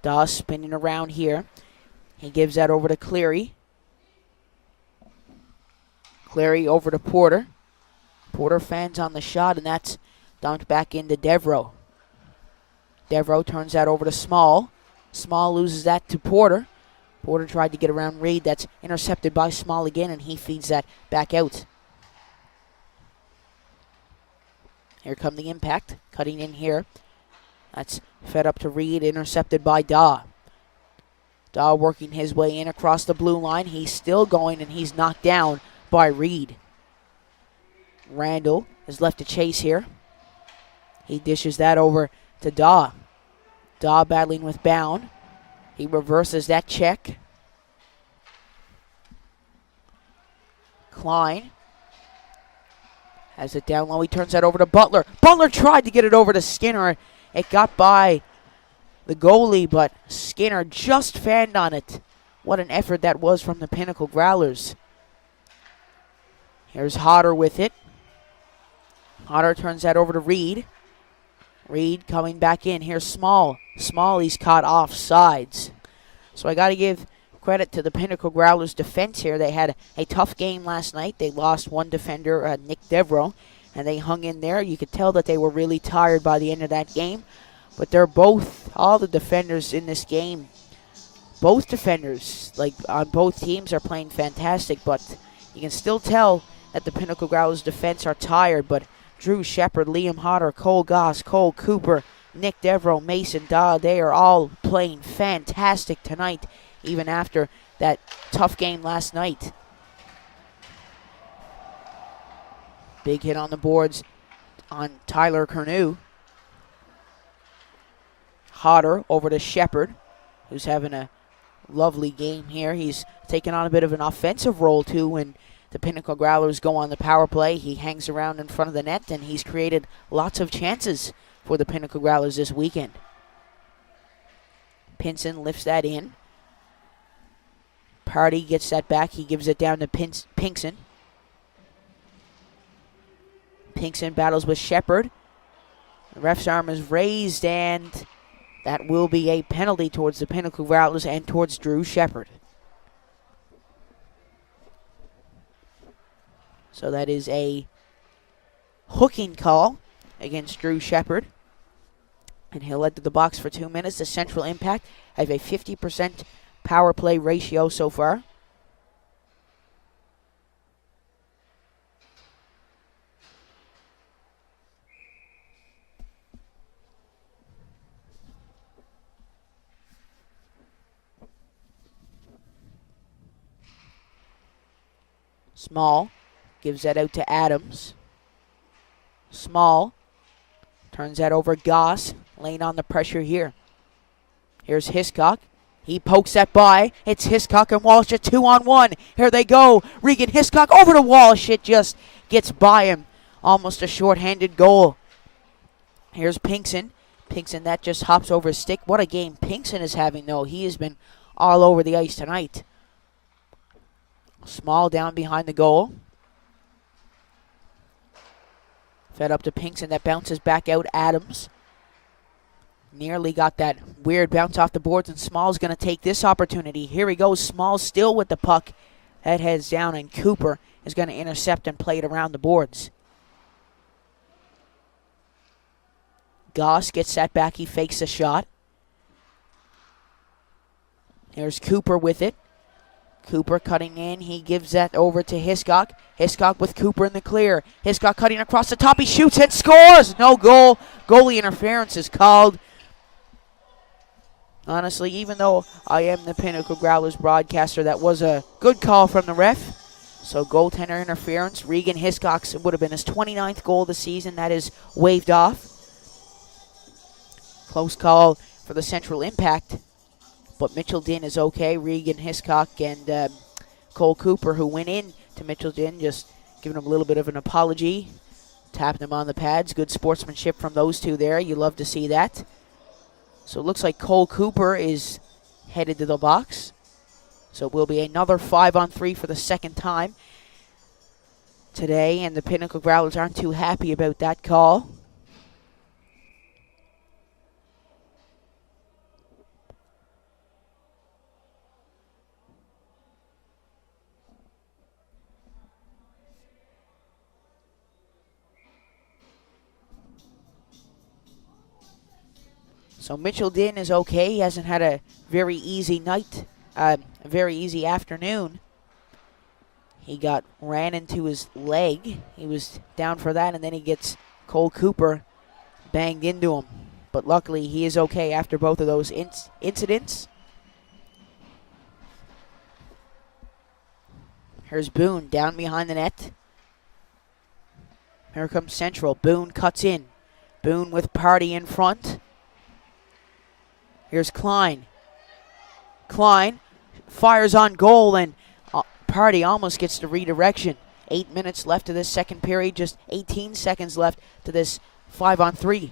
Daw spinning around here. He gives that over to Cleary. Cleary over to Porter. Porter fans on the shot, and that's dumped back into Devereaux. Devereaux turns that over to Small. Small loses that to Porter. Porter tried to get around Reed. That's intercepted by Small again, and he feeds that back out. Here come the Impact, cutting in here. That's fed up to Reed, intercepted by Daw. Daw working his way in across the blue line. He's still going, and he's knocked down by Reed. Randall is left to chase here. He dishes that over to Daw. Daw battling with Bound. He reverses that check. Klein has it down low. He turns that over to Butler. Butler tried to get it over to Skinner. It got by the goalie, but Skinner just fanned on it. What an effort that was from the Pinnacle Growlers. Here's Hodder with it. Hodder turns that over to Reed. Reed coming back in. Here's Small. Small, he's caught off sides. So I got to give credit to the Pinnacle Growlers defense here. They had a tough game last night. They lost one defender, Nick Devereaux, and they hung in there. You could tell that they were really tired by the end of that game. But they're both, all the defenders in this game, both defenders, like on both teams, are playing fantastic. But you can still tell that the Pinnacle Growlers defense are tired. But Drew Shepard, Liam Hodder, Cole Goss, Cole Cooper, Nick Devereaux, Mason Daw, they are all playing fantastic tonight, even after that tough game last night. Big hit on the boards on Tyler Curnew. Hodder over to Shepard, who's having a lovely game here. He's taken on a bit of an offensive role, too, when the Pinnacle Growlers go on the power play. He hangs around in front of the net, and he's created lots of chances for the Pinnacle Growlers this weekend. Pinson lifts that in. Party gets that back. He gives it down to Pinkson. Pinkson battles with Shepard. The ref's arm is raised, and that will be a penalty towards the Pinnacle Growlers and towards Drew Shepard. So that is a hooking call against Drew Shepard. And he'll head to the box for 2 minutes. The Central Impact have a 50% power play ratio so far. Small gives that out to Adams. Small turns that over Goss, laying on the pressure here. Here's Hiscock. He pokes that by. It's Hiscock and Walsh at 2-on-1. Here they go. Regan Hiscock over to Walsh. It just gets by him. Almost a short-handed goal. Here's Pinkson. Pinkson, that just hops over his stick. What a game Pinkson is having, though. He has been all over the ice tonight. Small down behind the goal. Fed up to Pinkson. That bounces back out. Adams nearly got that weird bounce off the boards, and Small's going to take this opportunity. Here he goes. Small still with the puck. That heads down, and Cooper is going to intercept and play it around the boards. Goss gets that back. He fakes a shot. There's Cooper with it. Cooper cutting in. He gives that over to Hiscock. Hiscock with Cooper in the clear. Hiscock cutting across the top. He shoots and scores. No goal. Goalie interference is called. Honestly, even though I am the Pinnacle Growlers broadcaster, that was a good call from the ref. So goaltender interference. Regan Hiscock's would have been his 29th goal of the season. That is waved off. Close call for the Central Impact. But Mitchell Dinn is okay. Regan Hiscock and Cole Cooper, who went in to Mitchell Dinn, just giving him a little bit of an apology. Tapping him on the pads. Good sportsmanship from those two there. You love to see that. So it looks like Cole Cooper is headed to the box. So it will be another 5-on-3 for the second time. today, and the Pinnacle Growlers aren't too happy about that call. So Mitchell Din is okay. He hasn't had a very easy night, a very easy afternoon. He got ran into his leg. He was down for that, and then he gets Cole Cooper banged into him. But luckily, he is okay after both of those incidents. Here's Boone down behind the net. Here comes Central. Boone cuts in. Boone with Party in front. Here's Klein. Klein fires on goal, and Party almost gets the redirection. 8 minutes left to this second period, just 18 seconds left to this 5-on-3.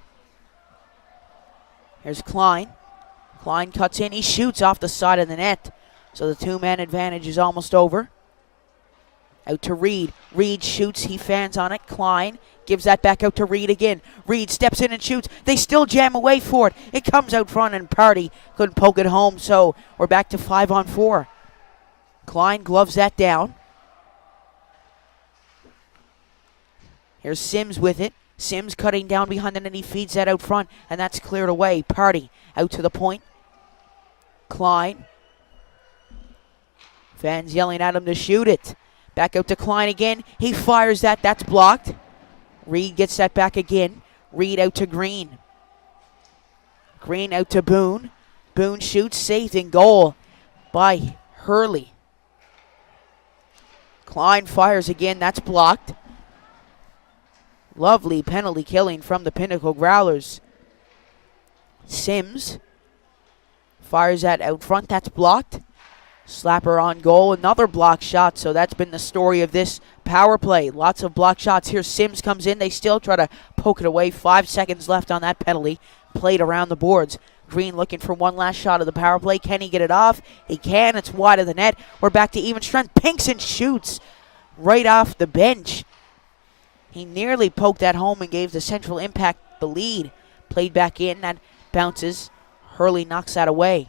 Here's Klein. Klein cuts in. He shoots off the side of the net. So the two-man advantage is almost over. Out to Reed. Reed shoots. He fans on it. Klein gives that back out to Reed again. Reed steps in and shoots. They still jam away for it. It comes out front, and Party couldn't poke it home, so we're back to 5-on-4. Klein gloves that down. Here's Sims with it. Sims cutting down behind the net. He feeds that out front, and that's cleared away. Party out to the point. Klein. Fans yelling at him to shoot it. Back out to Klein again. He fires that. That's blocked. Reed gets that back again. Reed out to Green. Green out to Boone. Boone shoots, saved in goal by Hurley. Klein fires again. That's blocked. Lovely penalty killing from the Pinnacle Growlers. Sims fires that out front. That's blocked. Slapper on goal. Another block shot. So that's been the story of this power play. Lots of block shots here. Sims comes in. They still try to poke it away. 5 seconds left on that penalty. Played around the boards. Green looking for one last shot of the power play. Can he get it off? He can. It's wide of the net. We're back to even strength. Pinkson shoots right off the bench. He nearly poked that home and gave the Central Impact the lead. Played back in. That bounces. Hurley knocks that away.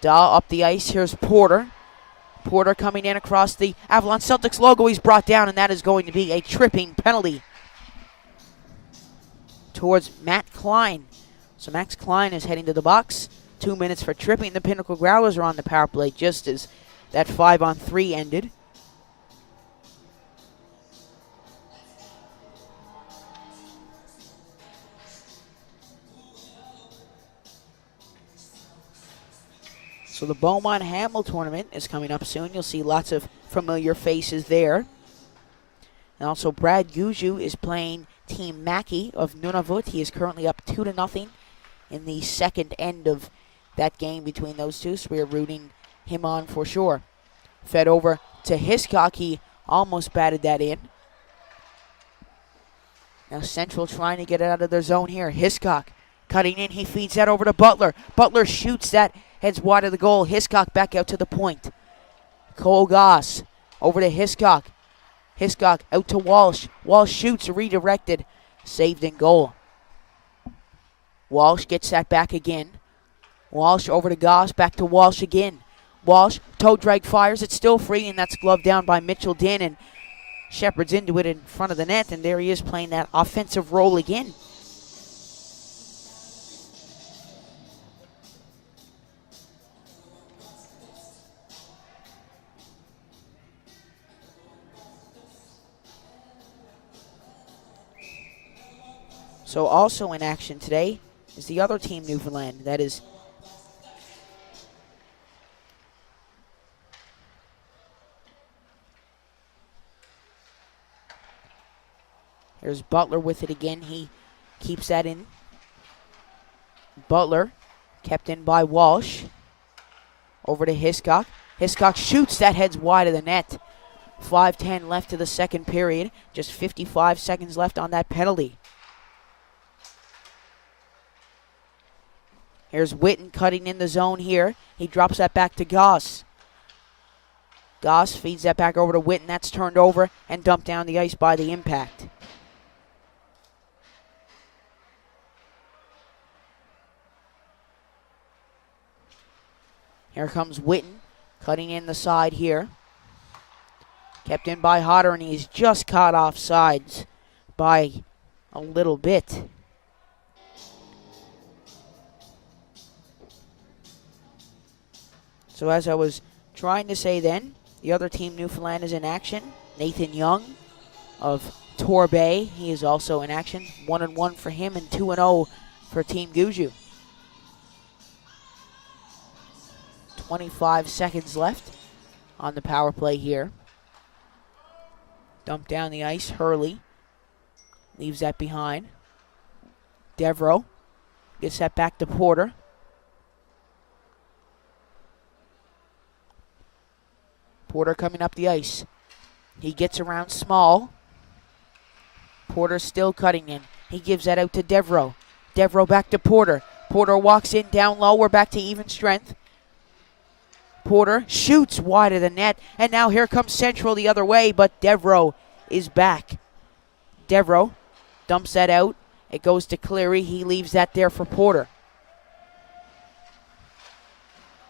Daw up the ice. Here's Porter. Porter coming in across the Avalon Celtics logo. He's brought down, and that is going to be a tripping penalty towards Matt Klein. So Max Klein is heading to the box. 2 minutes for tripping. The Pinnacle Growlers are on the power play just as that 5-on-3 ended. So the Beaumont Hamel tournament is coming up soon. You'll see lots of familiar faces there. And also Brad Guju is playing Team Mackey of Nunavut. He is currently up 2-0 in the second end of that game between those two. So we're rooting him on for sure. Fed over to Hiscock. He almost batted that in. Now Central trying to get it out of their zone here. Hiscock cutting in. He feeds that over to Butler. Butler shoots that. Heads wide of the goal. Hiscock back out to the point. Cole Goss over to Hiscock. Hiscock out to Walsh. Walsh shoots, redirected. Saved in goal. Walsh gets that back again. Walsh over to Goss. Back to Walsh again. Walsh, toe drag fires. It's still free, and that's gloved down by Mitchell Din. And Shepard's into it in front of the net, and there he is playing that offensive role again. So also in action today is the other team, Newfoundland. That is here's Butler with it again. He keeps that in. Butler kept in by Walsh. Over to Hiscock. Hiscock shoots. That heads wide of the net. 5:10 left to the second period. Just 55 seconds left on that penalty. Here's Witten cutting in the zone here. He drops that back to Goss. Goss feeds that back over to Witten. That's turned over and dumped down the ice by the Impact. Here comes Witten, cutting in the side here. Kept in by Hodder, and he's just caught off sides by a little bit. So as I was trying to say then, the other team, Newfoundland, is in action. Nathan Young of Torbay, he is also in action. 1-1 for him and 2-0 for Team Guju. 25 seconds left on the power play here. Dump down the ice, Hurley leaves that behind. Devereaux gets that back to Porter. Porter coming up the ice. He gets around Small. Porter still cutting in. He gives that out to Devereaux. Devereaux back to Porter. Porter walks in down low. We're back to even strength. Porter shoots wide of the net. And now here comes Central the other way, but Devereaux is back. Devereaux dumps that out. It goes to Cleary. He leaves that there for Porter.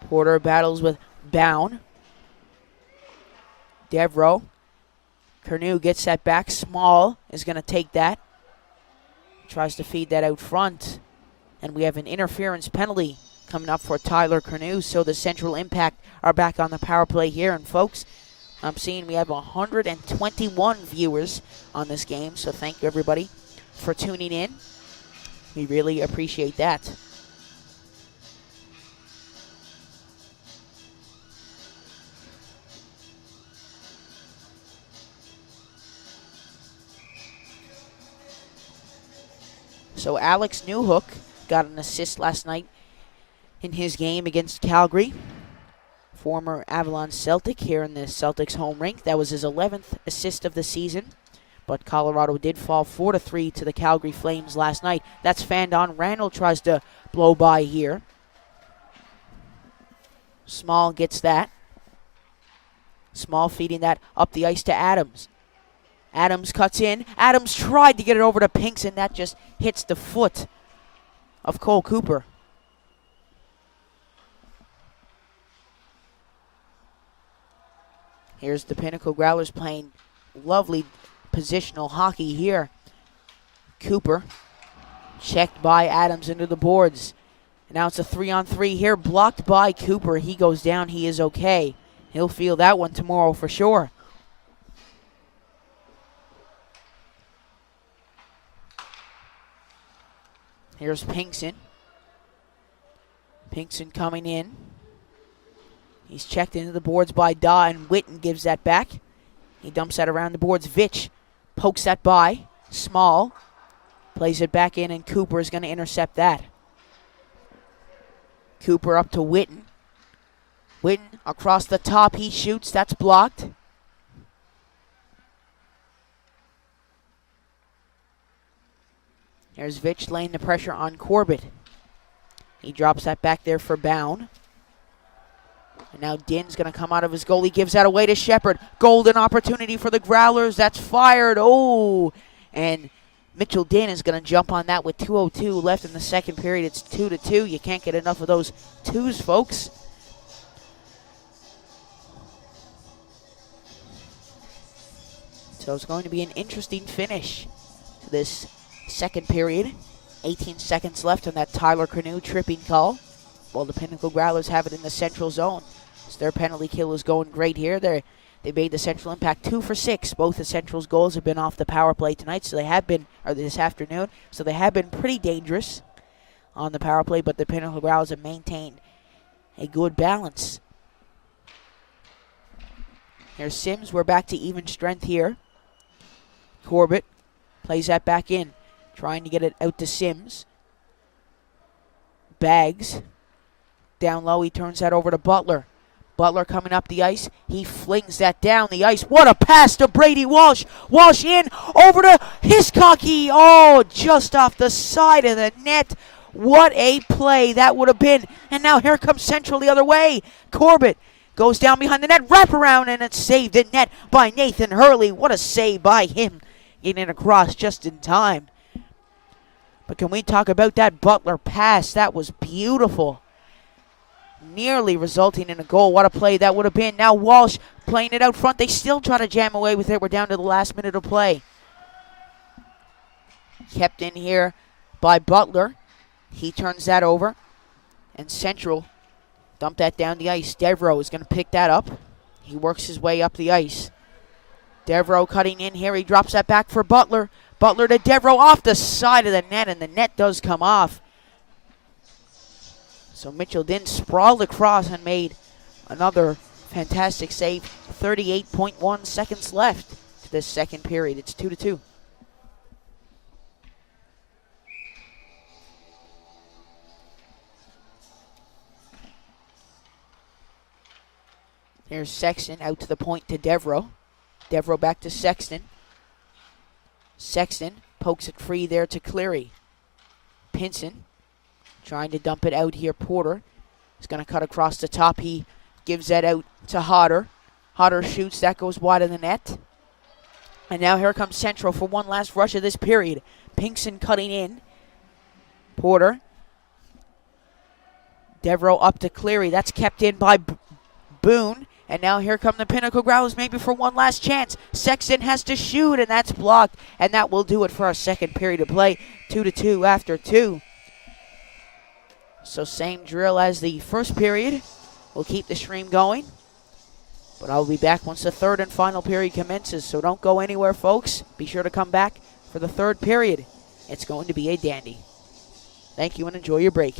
Porter battles with Bound. Devereaux. Curnew gets that back. Small is going to take that. Tries to feed that out front. And we have an interference penalty coming up for Tyler Curnew. So the Central Impact are back on the power play here. And folks, I'm seeing we have 121 viewers on this game. So thank you everybody for tuning in. We really appreciate that. So Alex Newhook got an assist last night in his game against Calgary. Former Avalon Celtic here in the Celtics home rink. That was his 11th assist of the season. But Colorado did fall 4-3 to the Calgary Flames last night. That's fanned on. Randall tries to blow by here. Small gets that. Small feeding that up the ice to Adams. Adams cuts in. Adams tried to get it over to Pinks, and that just hits the foot of Cole Cooper. Here's the Pinnacle Growlers playing lovely positional hockey here. Cooper checked by Adams into the boards. And now it's a 3-on-3 here, blocked by Cooper. He goes down. He is okay. He'll feel that one tomorrow for sure. Here's Pinkson. Pinkson coming in. He's checked into the boards by Daw, and Witten gives that back. He dumps that around the boards. Vitch pokes that by. Small plays it back in, and Cooper is going to intercept that. Cooper up to Witten. Witten across the top. He shoots. That's blocked. There's Vitch laying the pressure on Corbett. He drops that back there for Bound. And now Din's going to come out of his goal. He gives that away to Shepard. Golden opportunity for the Growlers. That's fired. Oh! And Mitchell Din is going to jump on that with 2:02 left in the second period. It's 2-2. You can't get enough of those twos, folks. So it's going to be an interesting finish to this second period. 18 seconds left on that Tyler Curnew tripping call. While the Pinnacle Growlers have it in the central zone. So their penalty kill is going great here. They made the Central Impact 2 for 6. Both the Central's goals have been off the power play tonight, so they have been, or this afternoon, so they have been pretty dangerous on the power play, but the Pinnacle Growlers have maintained a good balance. Here's Sims. We're back to even strength here. Corbett plays that back in, trying to get it out to Sims. Bags. Down low, he turns that over to Butler. Butler coming up the ice. He flings that down the ice. What a pass to Brady Walsh. Walsh in, over to Hiscocky. Oh, just off the side of the net. What a play that would have been. And now here comes Central the other way. Corbett Goes down behind the net, wrap around, and it's saved in net by Nathan Hurley. What a save by him, getting across just in time. But can we talk about that Butler pass? That was beautiful. Nearly resulting in a goal. What a play that would have been. Now Walsh playing it out front. They still try to jam away with it. We're down to the last minute of play. Kept in here by Butler. He turns that over. And Central dump that down the ice. Devereaux is going to pick that up. He works his way up the ice. Devereaux cutting in here. He drops that back for Butler. Butler to Devereaux off the side of the net, and the net does come off. So Mitchell then sprawled across and made another fantastic save. 38.1 seconds left to this second period. It's 2-2. Here's Sexton out to the point to Devereaux. Devereaux back to Sexton. Sexton pokes it free there to Cleary. Pinson trying to dump it out here. Porter is going to cut across the top. He gives that out to Hodder. Hodder shoots. That goes wide of the net. And now here comes Central for one last rush of this period. Pinson cutting in. Porter. Devereaux up to Cleary. That's kept in by Boone. And now here come the Pinnacle Growlers, maybe for one last chance. Sexton has to shoot, and that's blocked. And that will do it for our second period of play. 2-2 after 2. So same drill as the first period. We'll keep the stream going. But I'll be back once the third and final period commences. So don't go anywhere, folks. Be sure to come back for the third period. It's going to be a dandy. Thank you and enjoy your break.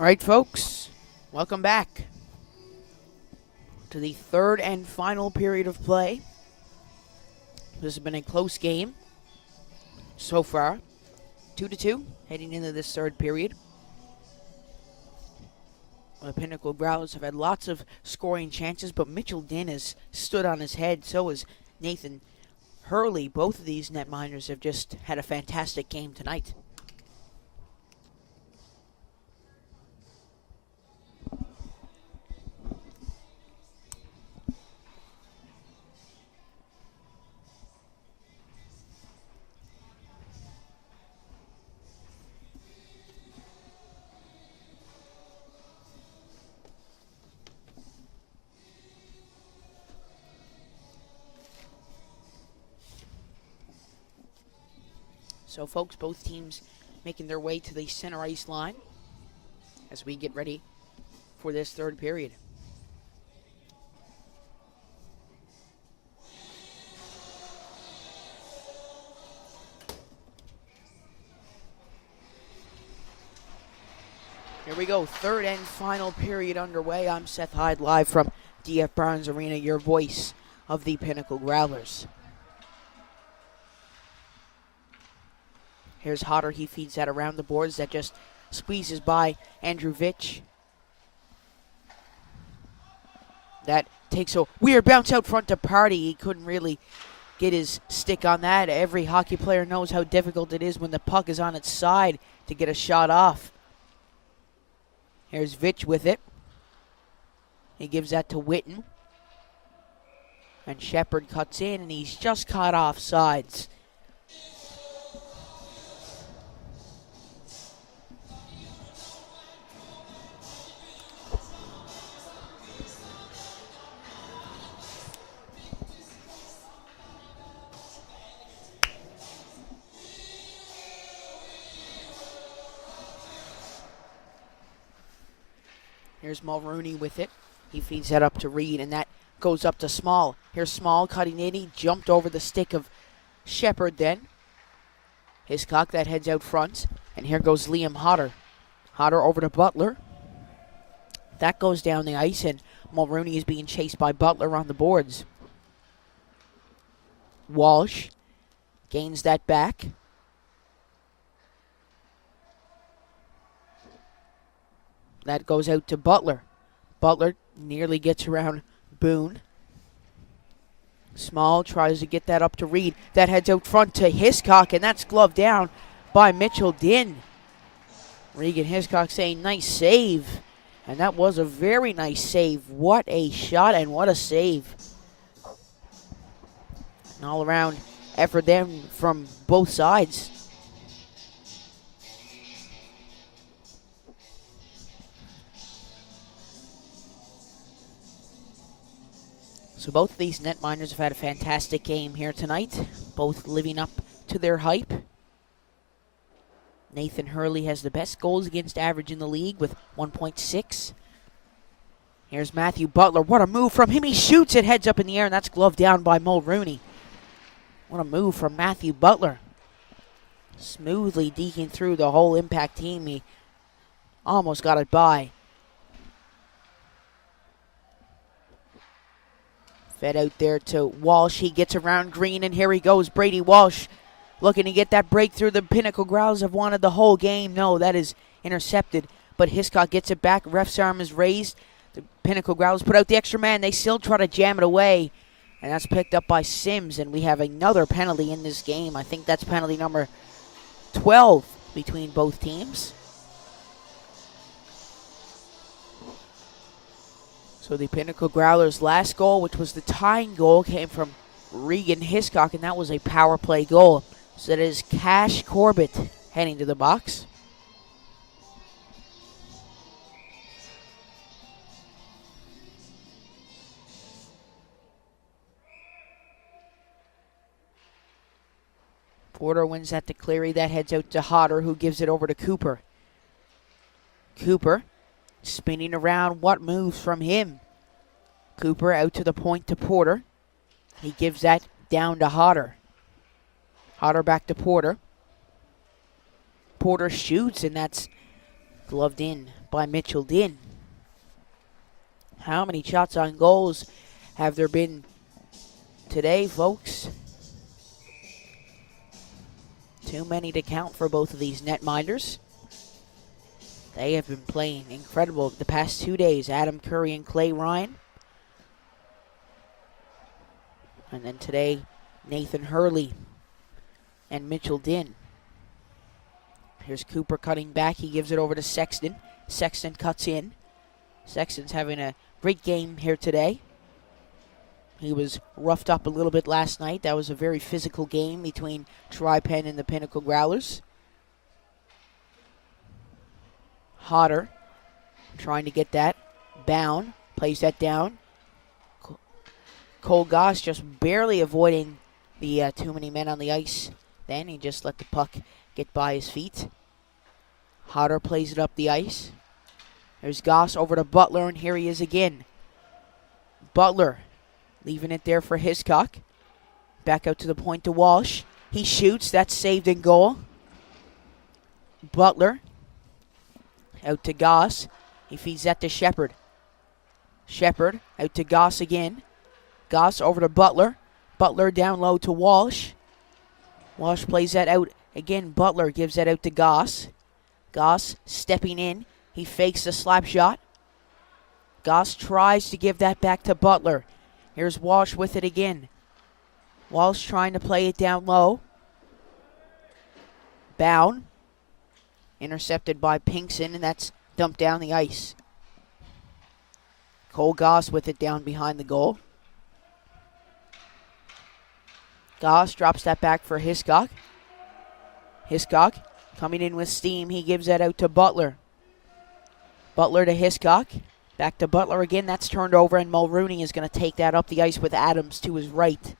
All right, folks, welcome back to the third and final period of play. This has been a close game so far, 2-2, heading into this third period. The Pinnacle Growlers have had lots of scoring chances, but Mitchell Dinn has stood on his head. So has Nathan Hurley. Both of these netminders have just had a fantastic game tonight. So, folks, both teams making their way to the center ice line as we get ready for this third period. Here we go, third and final period underway. I'm Seth Hyde, live from DF Barnes Arena, your voice of the Pinnacle Growlers. Here's Hodder. He feeds that around the boards. That just squeezes by Andrew Vitch. That takes a weird bounce out front to Party. He couldn't really get his stick on that. Every hockey player knows how difficult it is when the puck is on its side to get a shot off. Here's Vitch with it. He gives that to Witten. And Shepard cuts in, and he's just caught off sides. Here's Mulrooney with it. He feeds that up to Reed, and that goes up to Small. Here's Small cutting in. He jumped over the stick of Shepard then. Hiscock, that heads out front. And here goes Liam Hodder. Hodder over to Butler. That goes down the ice, and Mulrooney is being chased by Butler on the boards. Walsh gains that back. That goes out to Butler. Butler nearly gets around Boone. Small tries to get that up to Reed. That heads out front to Hiscock, and that's gloved down by Mitchell Dinn. Regan Hiscock saying, nice save. And that was a very nice save. What a shot and what a save. An all-around effort then from both sides. So both of these netminders have had a fantastic game here tonight, both living up to their hype. Nathan Hurley has the best goals against average in the league with 1.6. Here's Matthew Butler. What a move from him. He shoots it, heads up in the air, and that's gloved down by Mulrooney. What a move from Matthew Butler. Smoothly deking through the whole Impact team. He almost got it by. Fed out there to Walsh. He gets around Green, and here he goes. Brady Walsh looking to get that breakthrough. The Pinnacle Growlers have wanted the whole game. No, that is intercepted. But Hiscock gets it back. Ref's arm is raised. The Pinnacle Growlers put out the extra man. They still try to jam it away. And that's picked up by Sims. And we have another penalty in this game. I think that's penalty number 12 between both teams. So the Pinnacle Growlers' last goal, which was the tying goal, came from Regan Hiscock, and that was a power play goal. So that is Cash Corbett heading to the box. Porter wins that to Cleary. That heads out to Hodder, who gives it over to Cooper. Cooper spinning around. What moves from him? Cooper out to the point to Porter. He gives that down to Hodder. Hodder back to Porter. Porter shoots, and that's Gloved in by Mitchell Din. How many shots on goals have there been today, folks? Too many to count for both of these netminders. They have been playing incredible the past 2 days. Adam Curry and Clay Ryan. And then today, Nathan Hurley and Mitchell Din. Here's Cooper cutting back. He gives it over to Sexton. Sexton cuts in. Sexton's having a great game here today. He was roughed up a little bit last night. That was a very physical game between Tri-Pen and the Pinnacle Growlers. Hodder trying to get that. Bound. Plays that down. Cole Goss just barely avoiding the too many men on the ice. Then he just let the puck get by his feet. Hodder plays it up the ice. There's Goss over to Butler, and here he is again. Butler leaving it there for Hiscock. Back out to the point to Walsh. He shoots. That's saved in goal. Butler out to Goss. He feeds that to Shepard. Shepard out to Goss again. Goss over to Butler. Butler down low to Walsh. Walsh plays that out again. Butler gives that out to Goss. Goss stepping in. He fakes the slap shot. Goss tries to give that back to Butler. Here's Walsh with it again. Walsh trying to play it down low. Bound. Intercepted by Pinkson, and that's dumped down the ice. Cole Goss with it down behind the goal. Goss drops that back for Hiscock. Hiscock coming in with steam. He gives that out to Butler. Butler to Hiscock. Back to Butler again. That's turned over, and Mulrooney is going to take that up the ice with Adams to his right.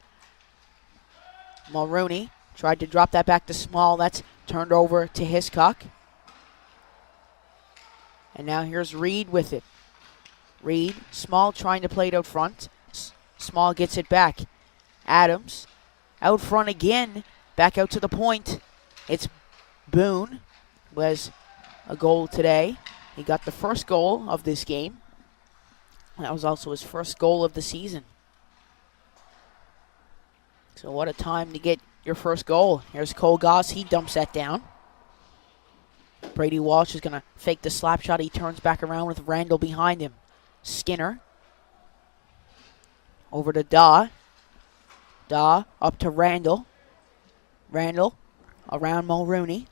Mulrooney tried to drop that back to Small. That's turned over to Hiscock. And now here's Reed with it. Reed, Small trying to play it out front. Small gets it back. Adams out front again. Back out to the point. It's Boone, who has a goal today. He got the first goal of this game. That was also his first goal of the season. So what a time to get your first goal. Here's Cole Goss. He dumps that down. Brady Walsh is going to fake the slap shot. He turns back around with Randall behind him. Skinner. Over to Daw. Daw up to Randall. Randall around Mulrooney.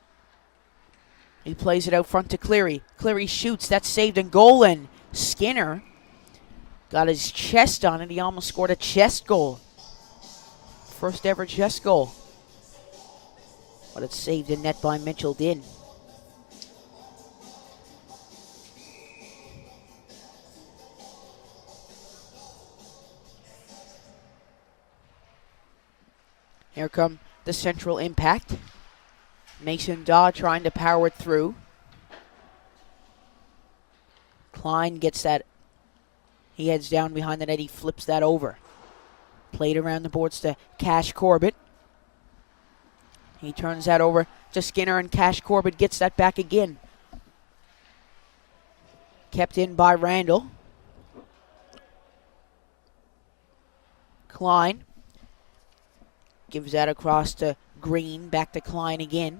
He plays it out front to Cleary. Cleary shoots. That's saved in goal, and Skinner got his chest on it. He almost scored a chest goal. First ever chest goal. But it's saved in net by Mitchell Din. Here come the Central Impact. Mason Daw trying to power it through. Klein gets that. He heads down behind the net. He flips that over. Played around the boards to Cash Corbett. He turns that over to Skinner, and Cash Corbett gets that back again. Kept in by Randall. Klein gives that across to Green. Back to Klein again.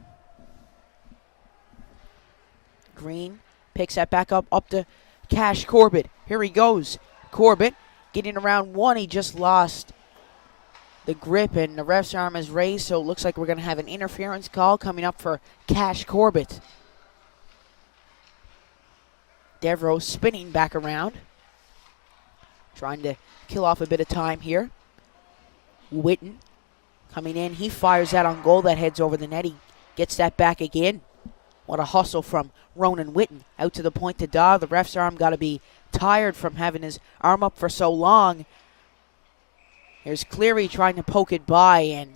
Green picks that back up to Cash Corbett. Here he goes. Corbett getting around one. He just lost the grip, and the ref's arm is raised, so it looks like we're going to have an interference call coming up for Cash Corbett. Devereaux spinning back around, trying to kill off a bit of time here. Witten coming in. He fires that on goal. That heads over the net. He gets that back again. What a hustle from Ronan Witten. Out to the point to Daw. The ref's arm got to be tired from having his arm up for so long. Here's Cleary trying to poke it by, and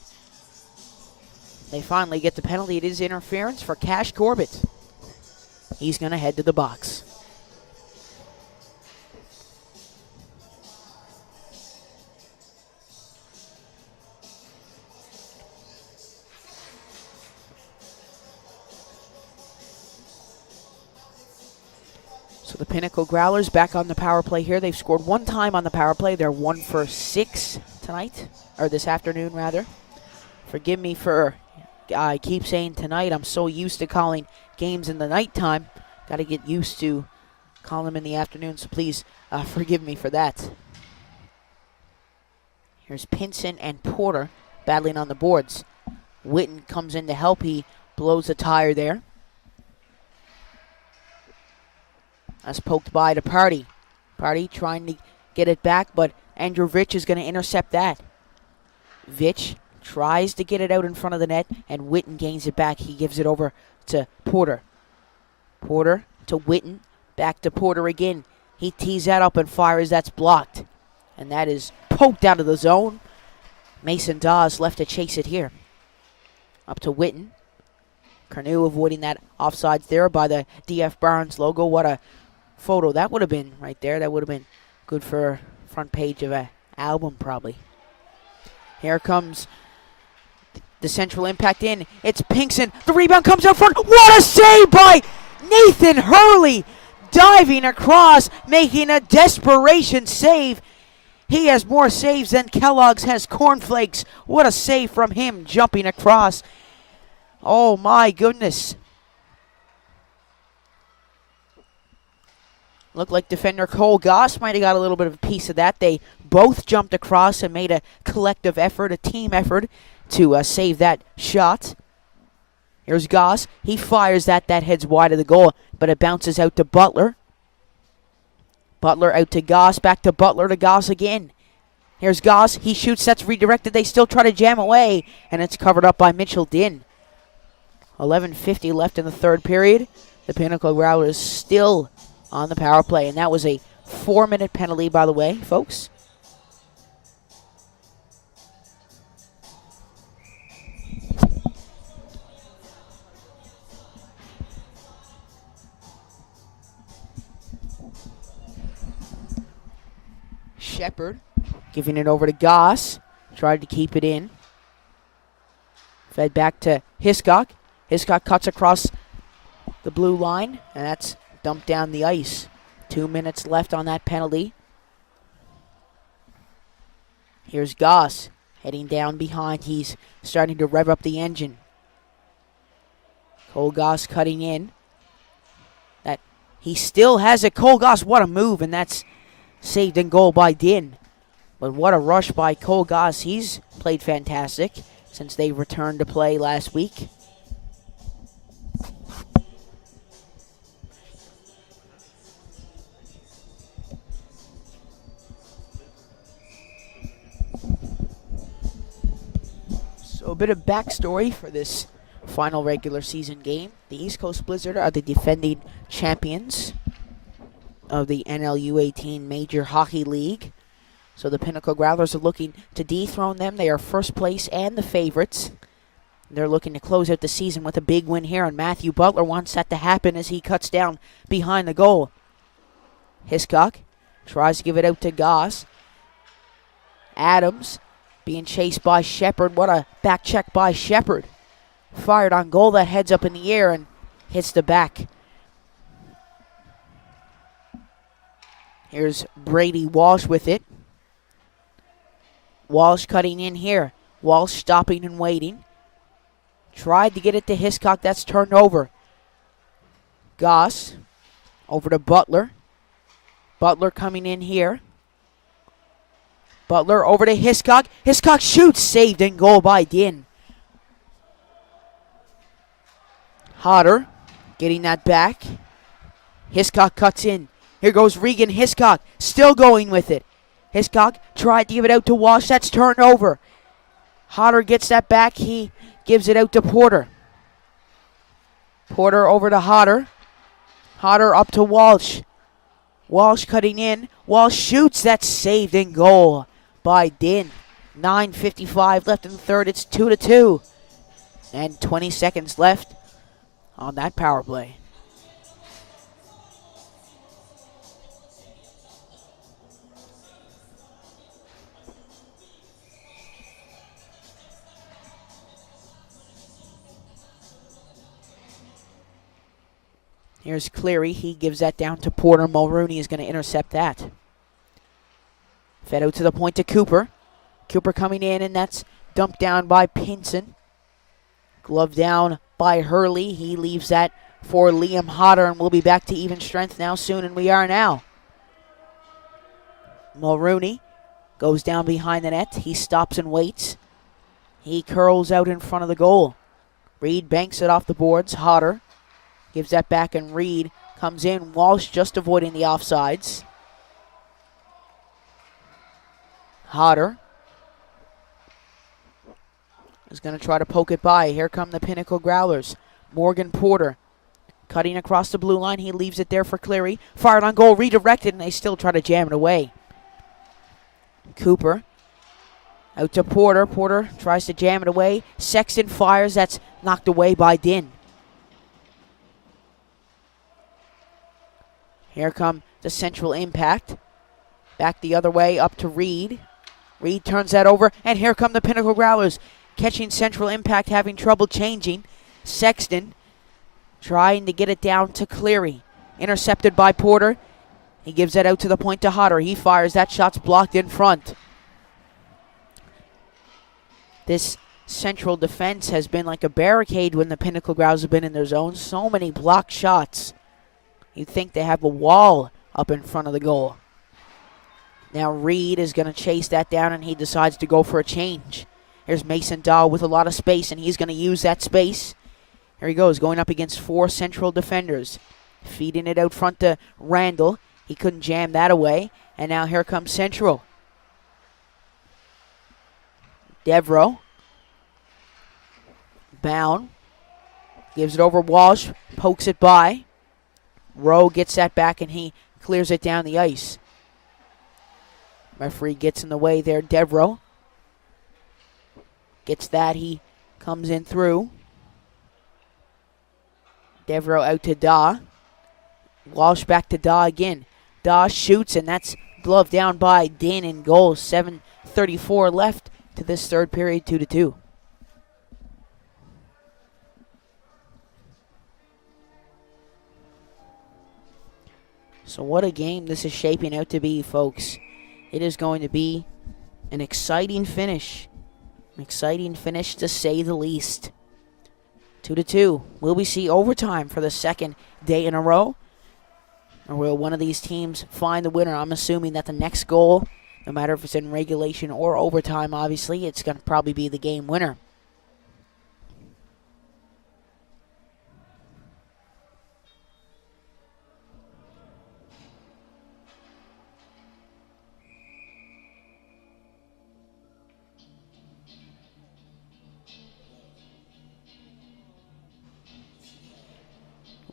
they finally get the penalty. It is interference for Cash Corbett. He's going to head to the box. So the Pinnacle Growlers back on the power play here. They've scored one time on the power play. They're 1 for 6 tonight, or this afternoon rather. Forgive me for, I keep saying tonight. I'm so used to calling games in the nighttime. Got to get used to calling them in the afternoon, so please forgive me for that. Here's Pinson and Porter battling on the boards. Witten comes in to help. He blows a tire there. That's poked by to Party. Party trying to get it back, but Andrew Vitch is going to intercept that. Vitch tries to get it out in front of the net, and Witten gains it back. He gives it over to Porter. Porter to Witten. Back to Porter again. He tees that up and fires. That's blocked. And that is poked out of the zone. Mason Dawes left to chase it here. Up to Witten. Cornu avoiding that offsides there by the DF Barnes logo. What a photo that would have been right there. That would have been good for front page of an album probably. Here comes the Central Impact in. It's Pinkson. The rebound comes out front. What a save by Nathan Hurley. Diving across, making a desperation save. He has more saves than Kellogg's has cornflakes. What a save from him, jumping across. Oh my goodness. Looked like defender Cole Goss might have got a little bit of a piece of that. They both jumped across and made a collective effort, a team effort, to save that shot. Here's Goss. He fires that. That heads wide of the goal, but it bounces out to Butler. Butler out to Goss. Back to Butler to Goss again. Here's Goss. He shoots. That's redirected. They still try to jam away, and it's covered up by Mitchell Din. 11:50 left in the third period. The Pinnacle Growlers still on the power play, and that was a 4-minute penalty, by the way, folks. Shepard giving it over to Goss. Tried to keep it in. Fed back to Hiscock. Hiscock cuts across the blue line, and that's dumped down the ice. 2 minutes left on that penalty. Here's Goss heading down behind. He's starting to rev up the engine. Cole Goss cutting in. That he still has it. Cole Goss, what a move, and that's saved in goal by Din. But what a rush by Cole Goss. He's played fantastic since they returned to play last week. So a bit of backstory for this final regular season game. The East Coast Blizzard are the defending champions of the NLU18 Major Hockey League. So the Pinnacle Growlers are looking to dethrone them. They are first place and the favorites. They're looking to close out the season with a big win here, and Matthew Butler wants that to happen as he cuts down behind the goal. Hiscock tries to give it out to Goss. Adams being chased by Shepard. What a back check by Shepard. Fired on goal. That heads up in the air and hits the back. Here's Brady Walsh with it. Walsh cutting in here. Walsh stopping and waiting. Tried to get it to Hiscock. That's turned over. Goss over to Butler. Butler coming in here. Butler over to Hiscock. Hiscock shoots. Saved in goal by Din. Hodder getting that back. Hiscock cuts in. Here goes Regan Hiscock. Still going with it. Hiscock tried to give it out to Walsh. That's turned over. Hodder gets that back. He gives it out to Porter. Porter over to Hodder. Hodder up to Walsh. Walsh cutting in. Walsh shoots. That's saved in goal by Din. 9:55 left in the third. It's 2-2. And 20 seconds left on that power play. Here's Cleary. He gives that down to Porter. Mulrooney is going to intercept that. Fed out to the point to Cooper. Cooper coming in, and that's dumped down by Pinson. Glove down by Hurley. He leaves that for Liam Hodder, and we'll be back to even strength now soon, and we are now. Mulrooney goes down behind the net. He stops and waits. He curls out in front of the goal. Reed banks it off the boards. Hodder gives that back, and Reed comes in. Walsh just avoiding the offsides. Hodder is going to try to poke it by. Here come the Pinnacle Growlers. Morgan Porter cutting across the blue line. He leaves it there for Cleary. Fired on goal, redirected, and they still try to jam it away. Cooper out to Porter. Porter tries to jam it away. Sexton fires. That's knocked away by Din. Here come the Central Impact. Back the other way up to Reed. Reed turns that over, and here come the Pinnacle Growlers. Catching Central Impact, having trouble changing. Sexton trying to get it down to Cleary. Intercepted by Porter. He gives that out to the point to Hodder. He fires. That shot's blocked in front. This Central defense has been like a barricade when the Pinnacle Growlers have been in their zone. So many blocked shots. You'd think they have a wall up in front of the goal. Now Reed is going to chase that down, and he decides to go for a change. Here's Mason Dahl with a lot of space, and he's going to use that space. Here he goes, going up against 4 Central defenders. Feeding it out front to Randall. He couldn't jam that away. And now here comes Central. Devereaux. Bound. Gives it over Walsh. Pokes it by. Rowe gets that back, and he clears it down the ice. Referee gets in the way there. Devereaux gets that. He comes in through. Devereaux out to Daw. Walsh back to Daw again. Daw shoots, and that's gloved down by Din in goal. 7:34 left to this third period, 2-2. So what a game this is shaping out to be, folks. It is going to be an exciting finish. An exciting finish, to say the least. 2-2. Will we see overtime for the second day in a row? Or will one of these teams find the winner? I'm assuming that the next goal, no matter if it's in regulation or overtime, obviously, it's going to probably be the game winner.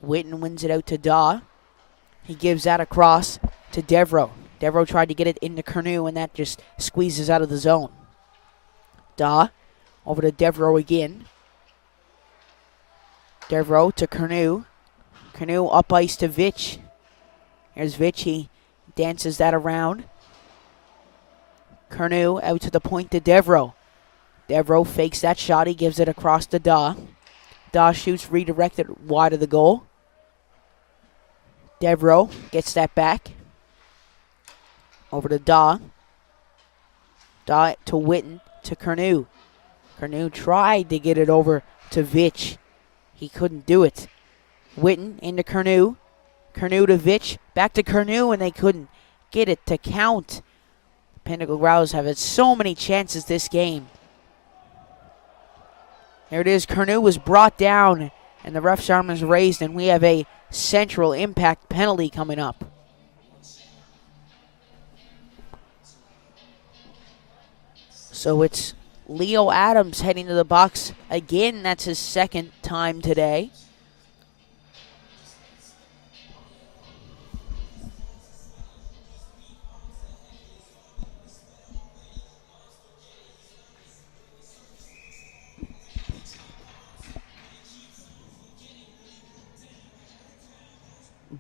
Witten wins it out to Daw. He gives that across to Devereaux. Devereaux tried to get it into Curnew, and that just squeezes out of the zone. Daw over to Devereaux again. Devereaux to Curnew. Curnew up ice to Vitch. Here's Vitch. He dances that around. Curnew out to the point to Devereaux. Devereaux fakes that shot. He gives it across to Daw. Daw shoots redirected wide of the goal. Devereaux gets that back. Over to Daw. Daw to Witten to Curnew. Curnew tried to get it over to Vitch. He couldn't do it. Witten into Curnew. Curnew to Vitch. Back to Curnew, and they couldn't get it to count. Pinnacle Growlers have had so many chances this game. There it is. Curnew was brought down, and the ref's arm is raised, and we have a Central Impact penalty coming up. So it's Leo Adams heading to the box again. That's his second time today.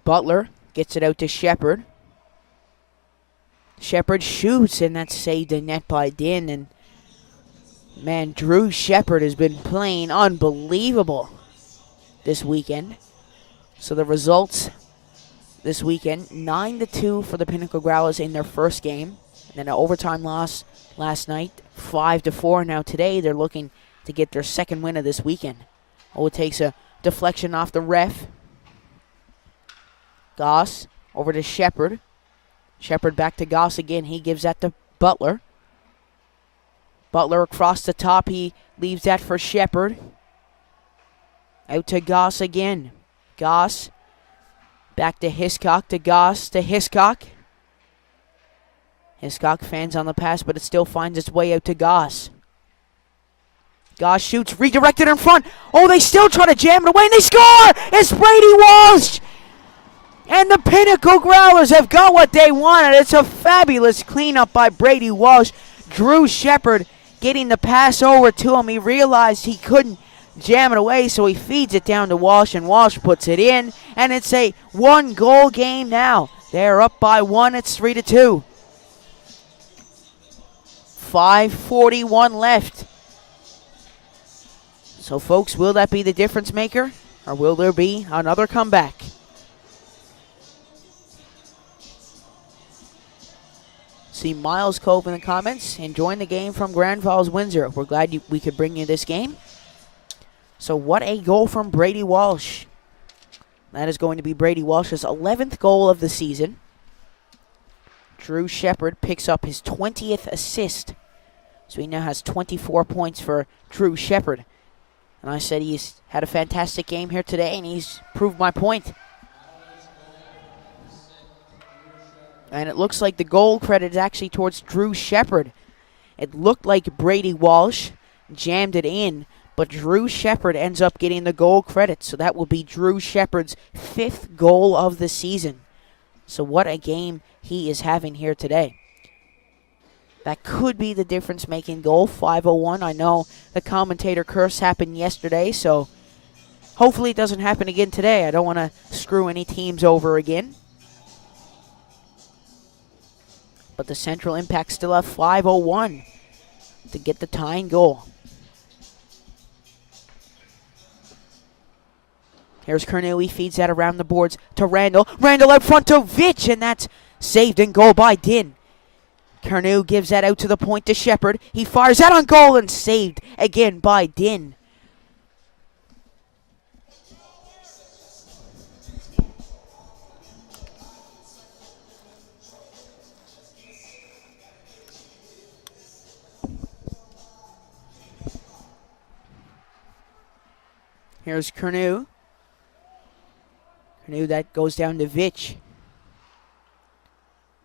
Butler gets it out to Shepard. Shepard shoots, and that's saved in net by Din. And man, Drew Shepard has been playing unbelievable this weekend. So the results this weekend, 9-2 for the Pinnacle Growlers in their first game. And then an overtime loss last night, 5-4. Now today they're looking to get their second win of this weekend. Oh, it takes a deflection off the ref. Goss over to Shepard. Shepard back to Goss again. He gives that to Butler. Butler across the top. He leaves that for Shepard. Out to Goss again. Goss back to Hiscock, to Goss, to Hiscock. Hiscock fans on the pass, but it still finds its way out to Goss. Goss shoots, redirected in front. Oh, they still try to jam it away, and they score! It's Brady Walsh! And the Pinnacle Growlers have got what they wanted. It's a fabulous cleanup by Brady Walsh. Drew Shepard getting the pass over to him. He realized he couldn't jam it away, so he feeds it down to Walsh, and Walsh puts it in. And it's a one-goal game now. They're up by 1. It's 3-2. 5:41 left. So, folks, will that be the difference maker, or will there be another comeback? See Miles Cove in the comments, enjoying the game from Grand Falls, Windsor. We're glad we could bring you this game. So what a goal from Brady Walsh. That is going to be Brady Walsh's 11th goal of the season. Drew Shepard picks up his 20th assist. So he now has 24 points for Drew Shepard. And I said he's had a fantastic game here today, and he's proved my point. And it looks like the goal credit is actually towards Drew Shepard. It looked like Brady Walsh jammed it in, but Drew Shepard ends up getting the goal credit. So that will be Drew Shepard's 5th goal of the season. So what a game he is having here today. That could be the difference-making goal, 5:01. I know the commentator curse happened yesterday, so hopefully it doesn't happen again today. I don't want to screw any teams over again. But the Central Impact still have 5:01 to get the tying goal. Here's Kernew. He feeds that around the boards to Randall. Randall out front to Vitch, and that's saved in goal by Din. Kernew gives that out to the point to Shepard. He fires that on goal and saved again by Din. Here's Kernew. Kernew, that goes down to Vitch.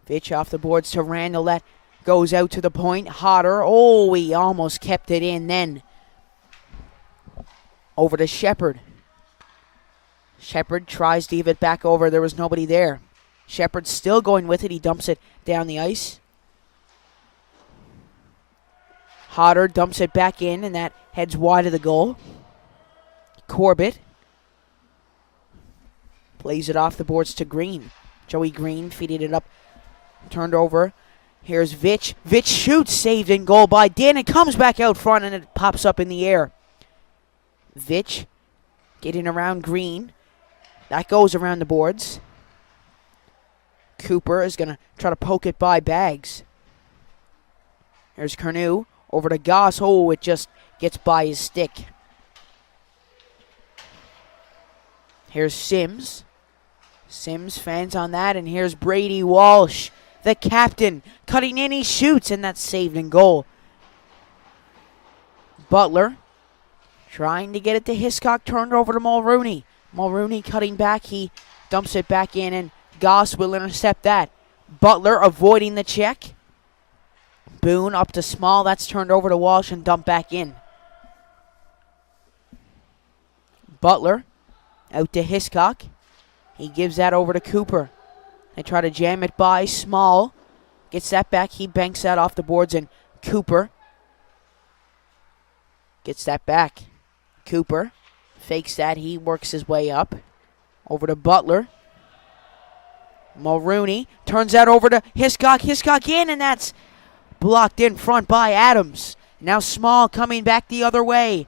Vitch off the boards to Randall. That goes out to the point. Hodder. Oh, he almost kept it in then. Over to Shepard. Shepard tries to give it back over. There was nobody there. Shepard still going with it. He dumps it down the ice. Hodder dumps it back in, and that heads wide of the goal. Corbett plays it off the boards to Green. Joey Green feeding it up. Turned over. Here's Vitch. Vitch shoots, saved in goal by Din. It comes back out front, and it pops up in the air. Vitch getting around Green. That goes around the boards. Cooper is going to try to poke it by Bags. Here's Kernew. Over to Goss. Oh, it just gets by his stick. Here's Sims. Sims fans on that, and here's Brady Walsh, the captain, cutting in. He shoots, and that's saved in goal. Butler trying to get it to Hiscock, turned over to Mulrooney. Mulrooney cutting back. He dumps it back in, and Goss will intercept that. Butler avoiding the check. Boone up to Small. That's turned over to Walsh and dumped back in. Butler out to Hiscock. He gives that over to Cooper. They try to jam it by Small. Gets that back. He banks that off the boards, and Cooper gets that back. Cooper fakes that. He works his way up. Over to Butler. Mulrooney turns that over to Hiscock. Hiscock in, and that's blocked in front by Adams. Now Small coming back the other way.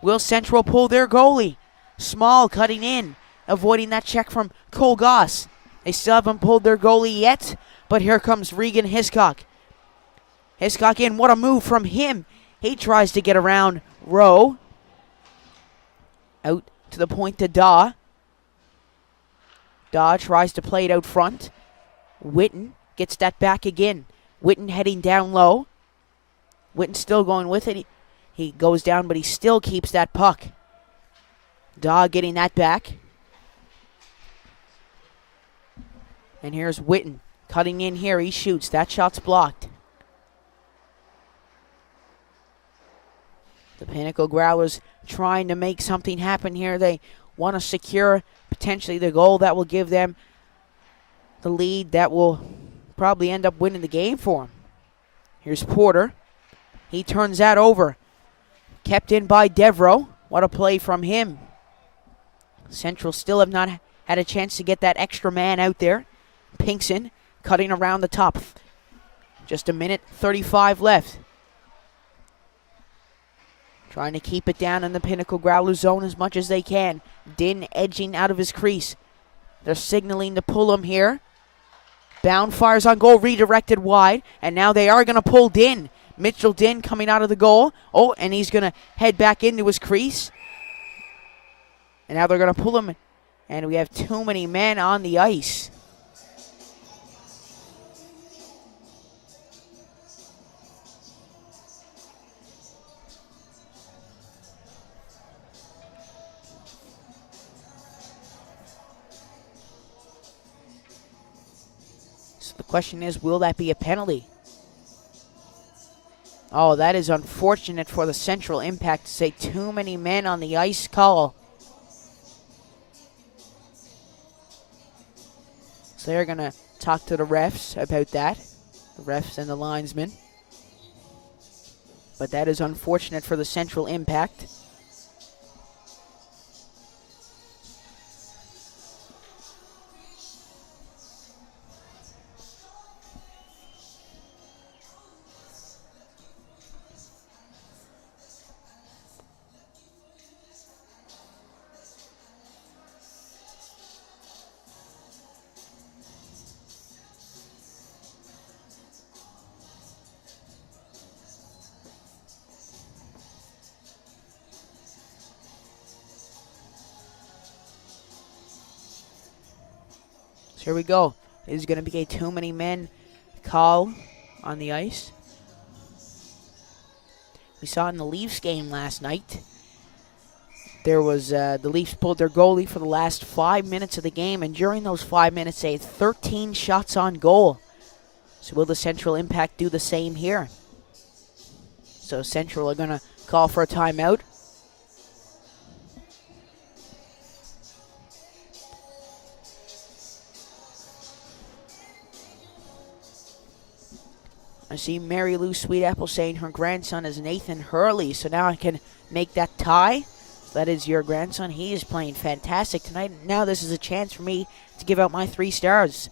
Will Central pull their goalie? Small cutting in. avoiding that check from Cole Goss. They still haven't pulled their goalie yet, but here comes Regan Hiscock. Hiscock in, what a move from him. He tries to get around Rowe. Out to the point to Daw. Daw tries to play it out front. Witten gets that back again. Witten heading down low. Witten still going with it. He goes down, but he still keeps that puck. Daw getting that back. And here's Witten cutting in here. He shoots. That shot's blocked. The Pinnacle Growlers trying to make something happen here. They want to secure potentially the goal that will give them the lead that will probably end up winning the game for them. Here's Porter. He turns that over. Kept in by Devereaux. What a play from him. Central still have not had a chance to get that extra man out there. Pinkson cutting around the top. Just a minute 35 left. Trying to keep it down in the Pinnacle Growlers zone as much as they can. Din edging out of his crease. They're signaling to pull him here. Bound fires on goal, redirected wide. And now they are going to pull Din. Mitchell Din coming out of the goal. Oh, and he's going to head back into his crease. And now they're going to pull him. And we have too many men on the ice. The question is, will that be a penalty? Oh, that is unfortunate for the Central Impact to say too many men on the ice call. So they're going to talk to the refs about that, the refs and the linesmen. But that is unfortunate for the Central Impact. Here we go. This is going to be a too many men call on the ice. We saw in the Leafs game last night. There was the Leafs pulled their goalie for the last 5 minutes of the game, and during those 5 minutes, they had 13 shots on goal. So will the Central Impact do the same here? So Central are going to call for a timeout. I see Mary Lou Sweetapple saying her grandson is Nathan Hurley, so now I can make that tie. That is your grandson. He is playing fantastic tonight. Now this is a chance for me to give out my 3 stars.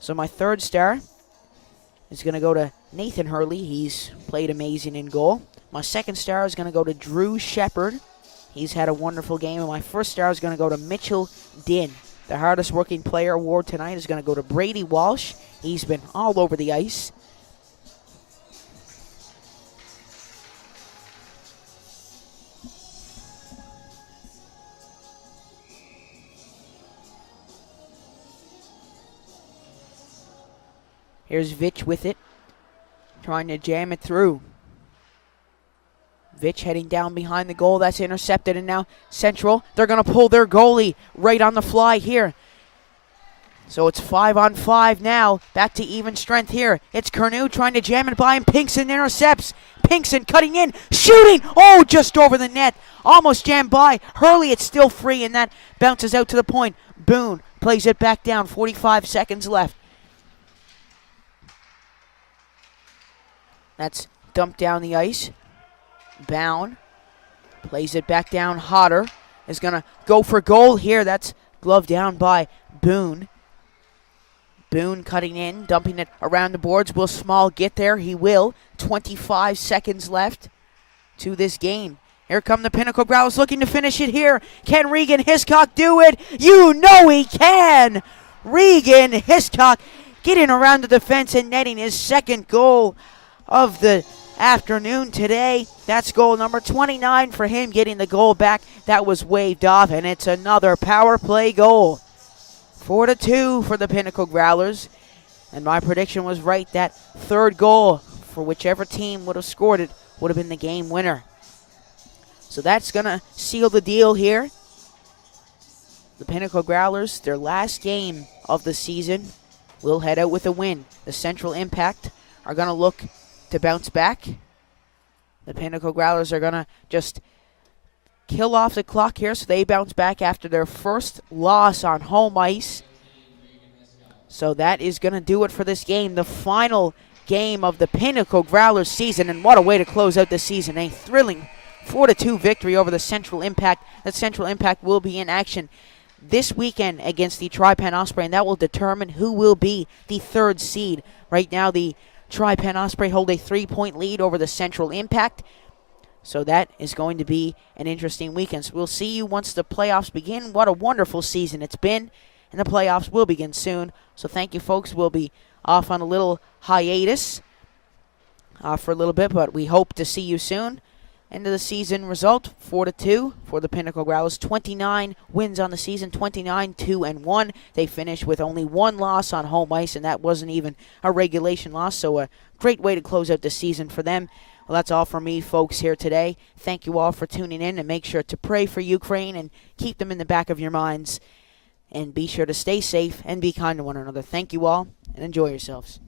So my 3rd star is going to go to Nathan Hurley. He's played amazing in goal. My 2nd star is going to go to Drew Shepard. He's had a wonderful game. And my 1st star is going to go to Mitchell Din. The hardest working player award tonight is going to go to Brady Walsh. He's been all over the ice. Here's Vitch with it, trying to jam it through. Vitch heading down behind the goal. That's intercepted, and now Central, they're going to pull their goalie right on the fly here. So it's 5-on-5 now. Back to even strength here. It's Curnew trying to jam it by him. Pinkson intercepts. Pinkson cutting in, shooting. Oh, just over the net. Almost jammed by. Hurley, it's still free, and that bounces out to the point. Boone plays it back down. 45 seconds left. That's dumped down the ice. Bound plays it back down. Hodder is going to go for goal here. That's gloved down by Boone. Boone cutting in, dumping it around the boards. Will Small get there? He will. 25 seconds left to this game. Here come the Pinnacle Growlers looking to finish it here. Can Regan Hiscock do it? You know he can! Regan Hiscock getting around the defense and netting his second goal of the afternoon today. That's goal number 29 for him, getting the goal back. That was waved off, and it's another power play goal. 4-2 for the Pinnacle Growlers. And my prediction was right. That third goal for whichever team would have scored it would have been the game winner. So that's going to seal the deal here. The Pinnacle Growlers, their last game of the season, will head out with a win. The Central Impact are going to look to bounce back. The Pinnacle Growlers are going to just kill off the clock here, so they bounce back after their first loss on home ice. So that is going to do it for this game. The final game of the Pinnacle Growlers season, and what a way to close out the season. A thrilling 4-2 victory over the Central Impact. The Central Impact will be in action this weekend against the Tri-Penn Osprey, and that will determine who will be the third seed. Right now, the Tri-Penn Osprey hold a 3-point lead over the Central Impact, so that is going to be an interesting weekend. So we'll see you once the playoffs begin. What a wonderful season it's been, and the playoffs will begin soon. So thank you, folks. We'll be off on a little hiatus for a little bit, but we hope to see you soon. End of the season result, 4-2 for the Pinnacle Growlers. 29 wins on the season, 29-2-1. They finished with only one loss on home ice, and that wasn't even a regulation loss. So a great way to close out the season for them. Well, that's all from me, folks, here today. Thank you all for tuning in, and make sure to pray for Ukraine and keep them in the back of your minds. And be sure to stay safe and be kind to one another. Thank you all, and enjoy yourselves.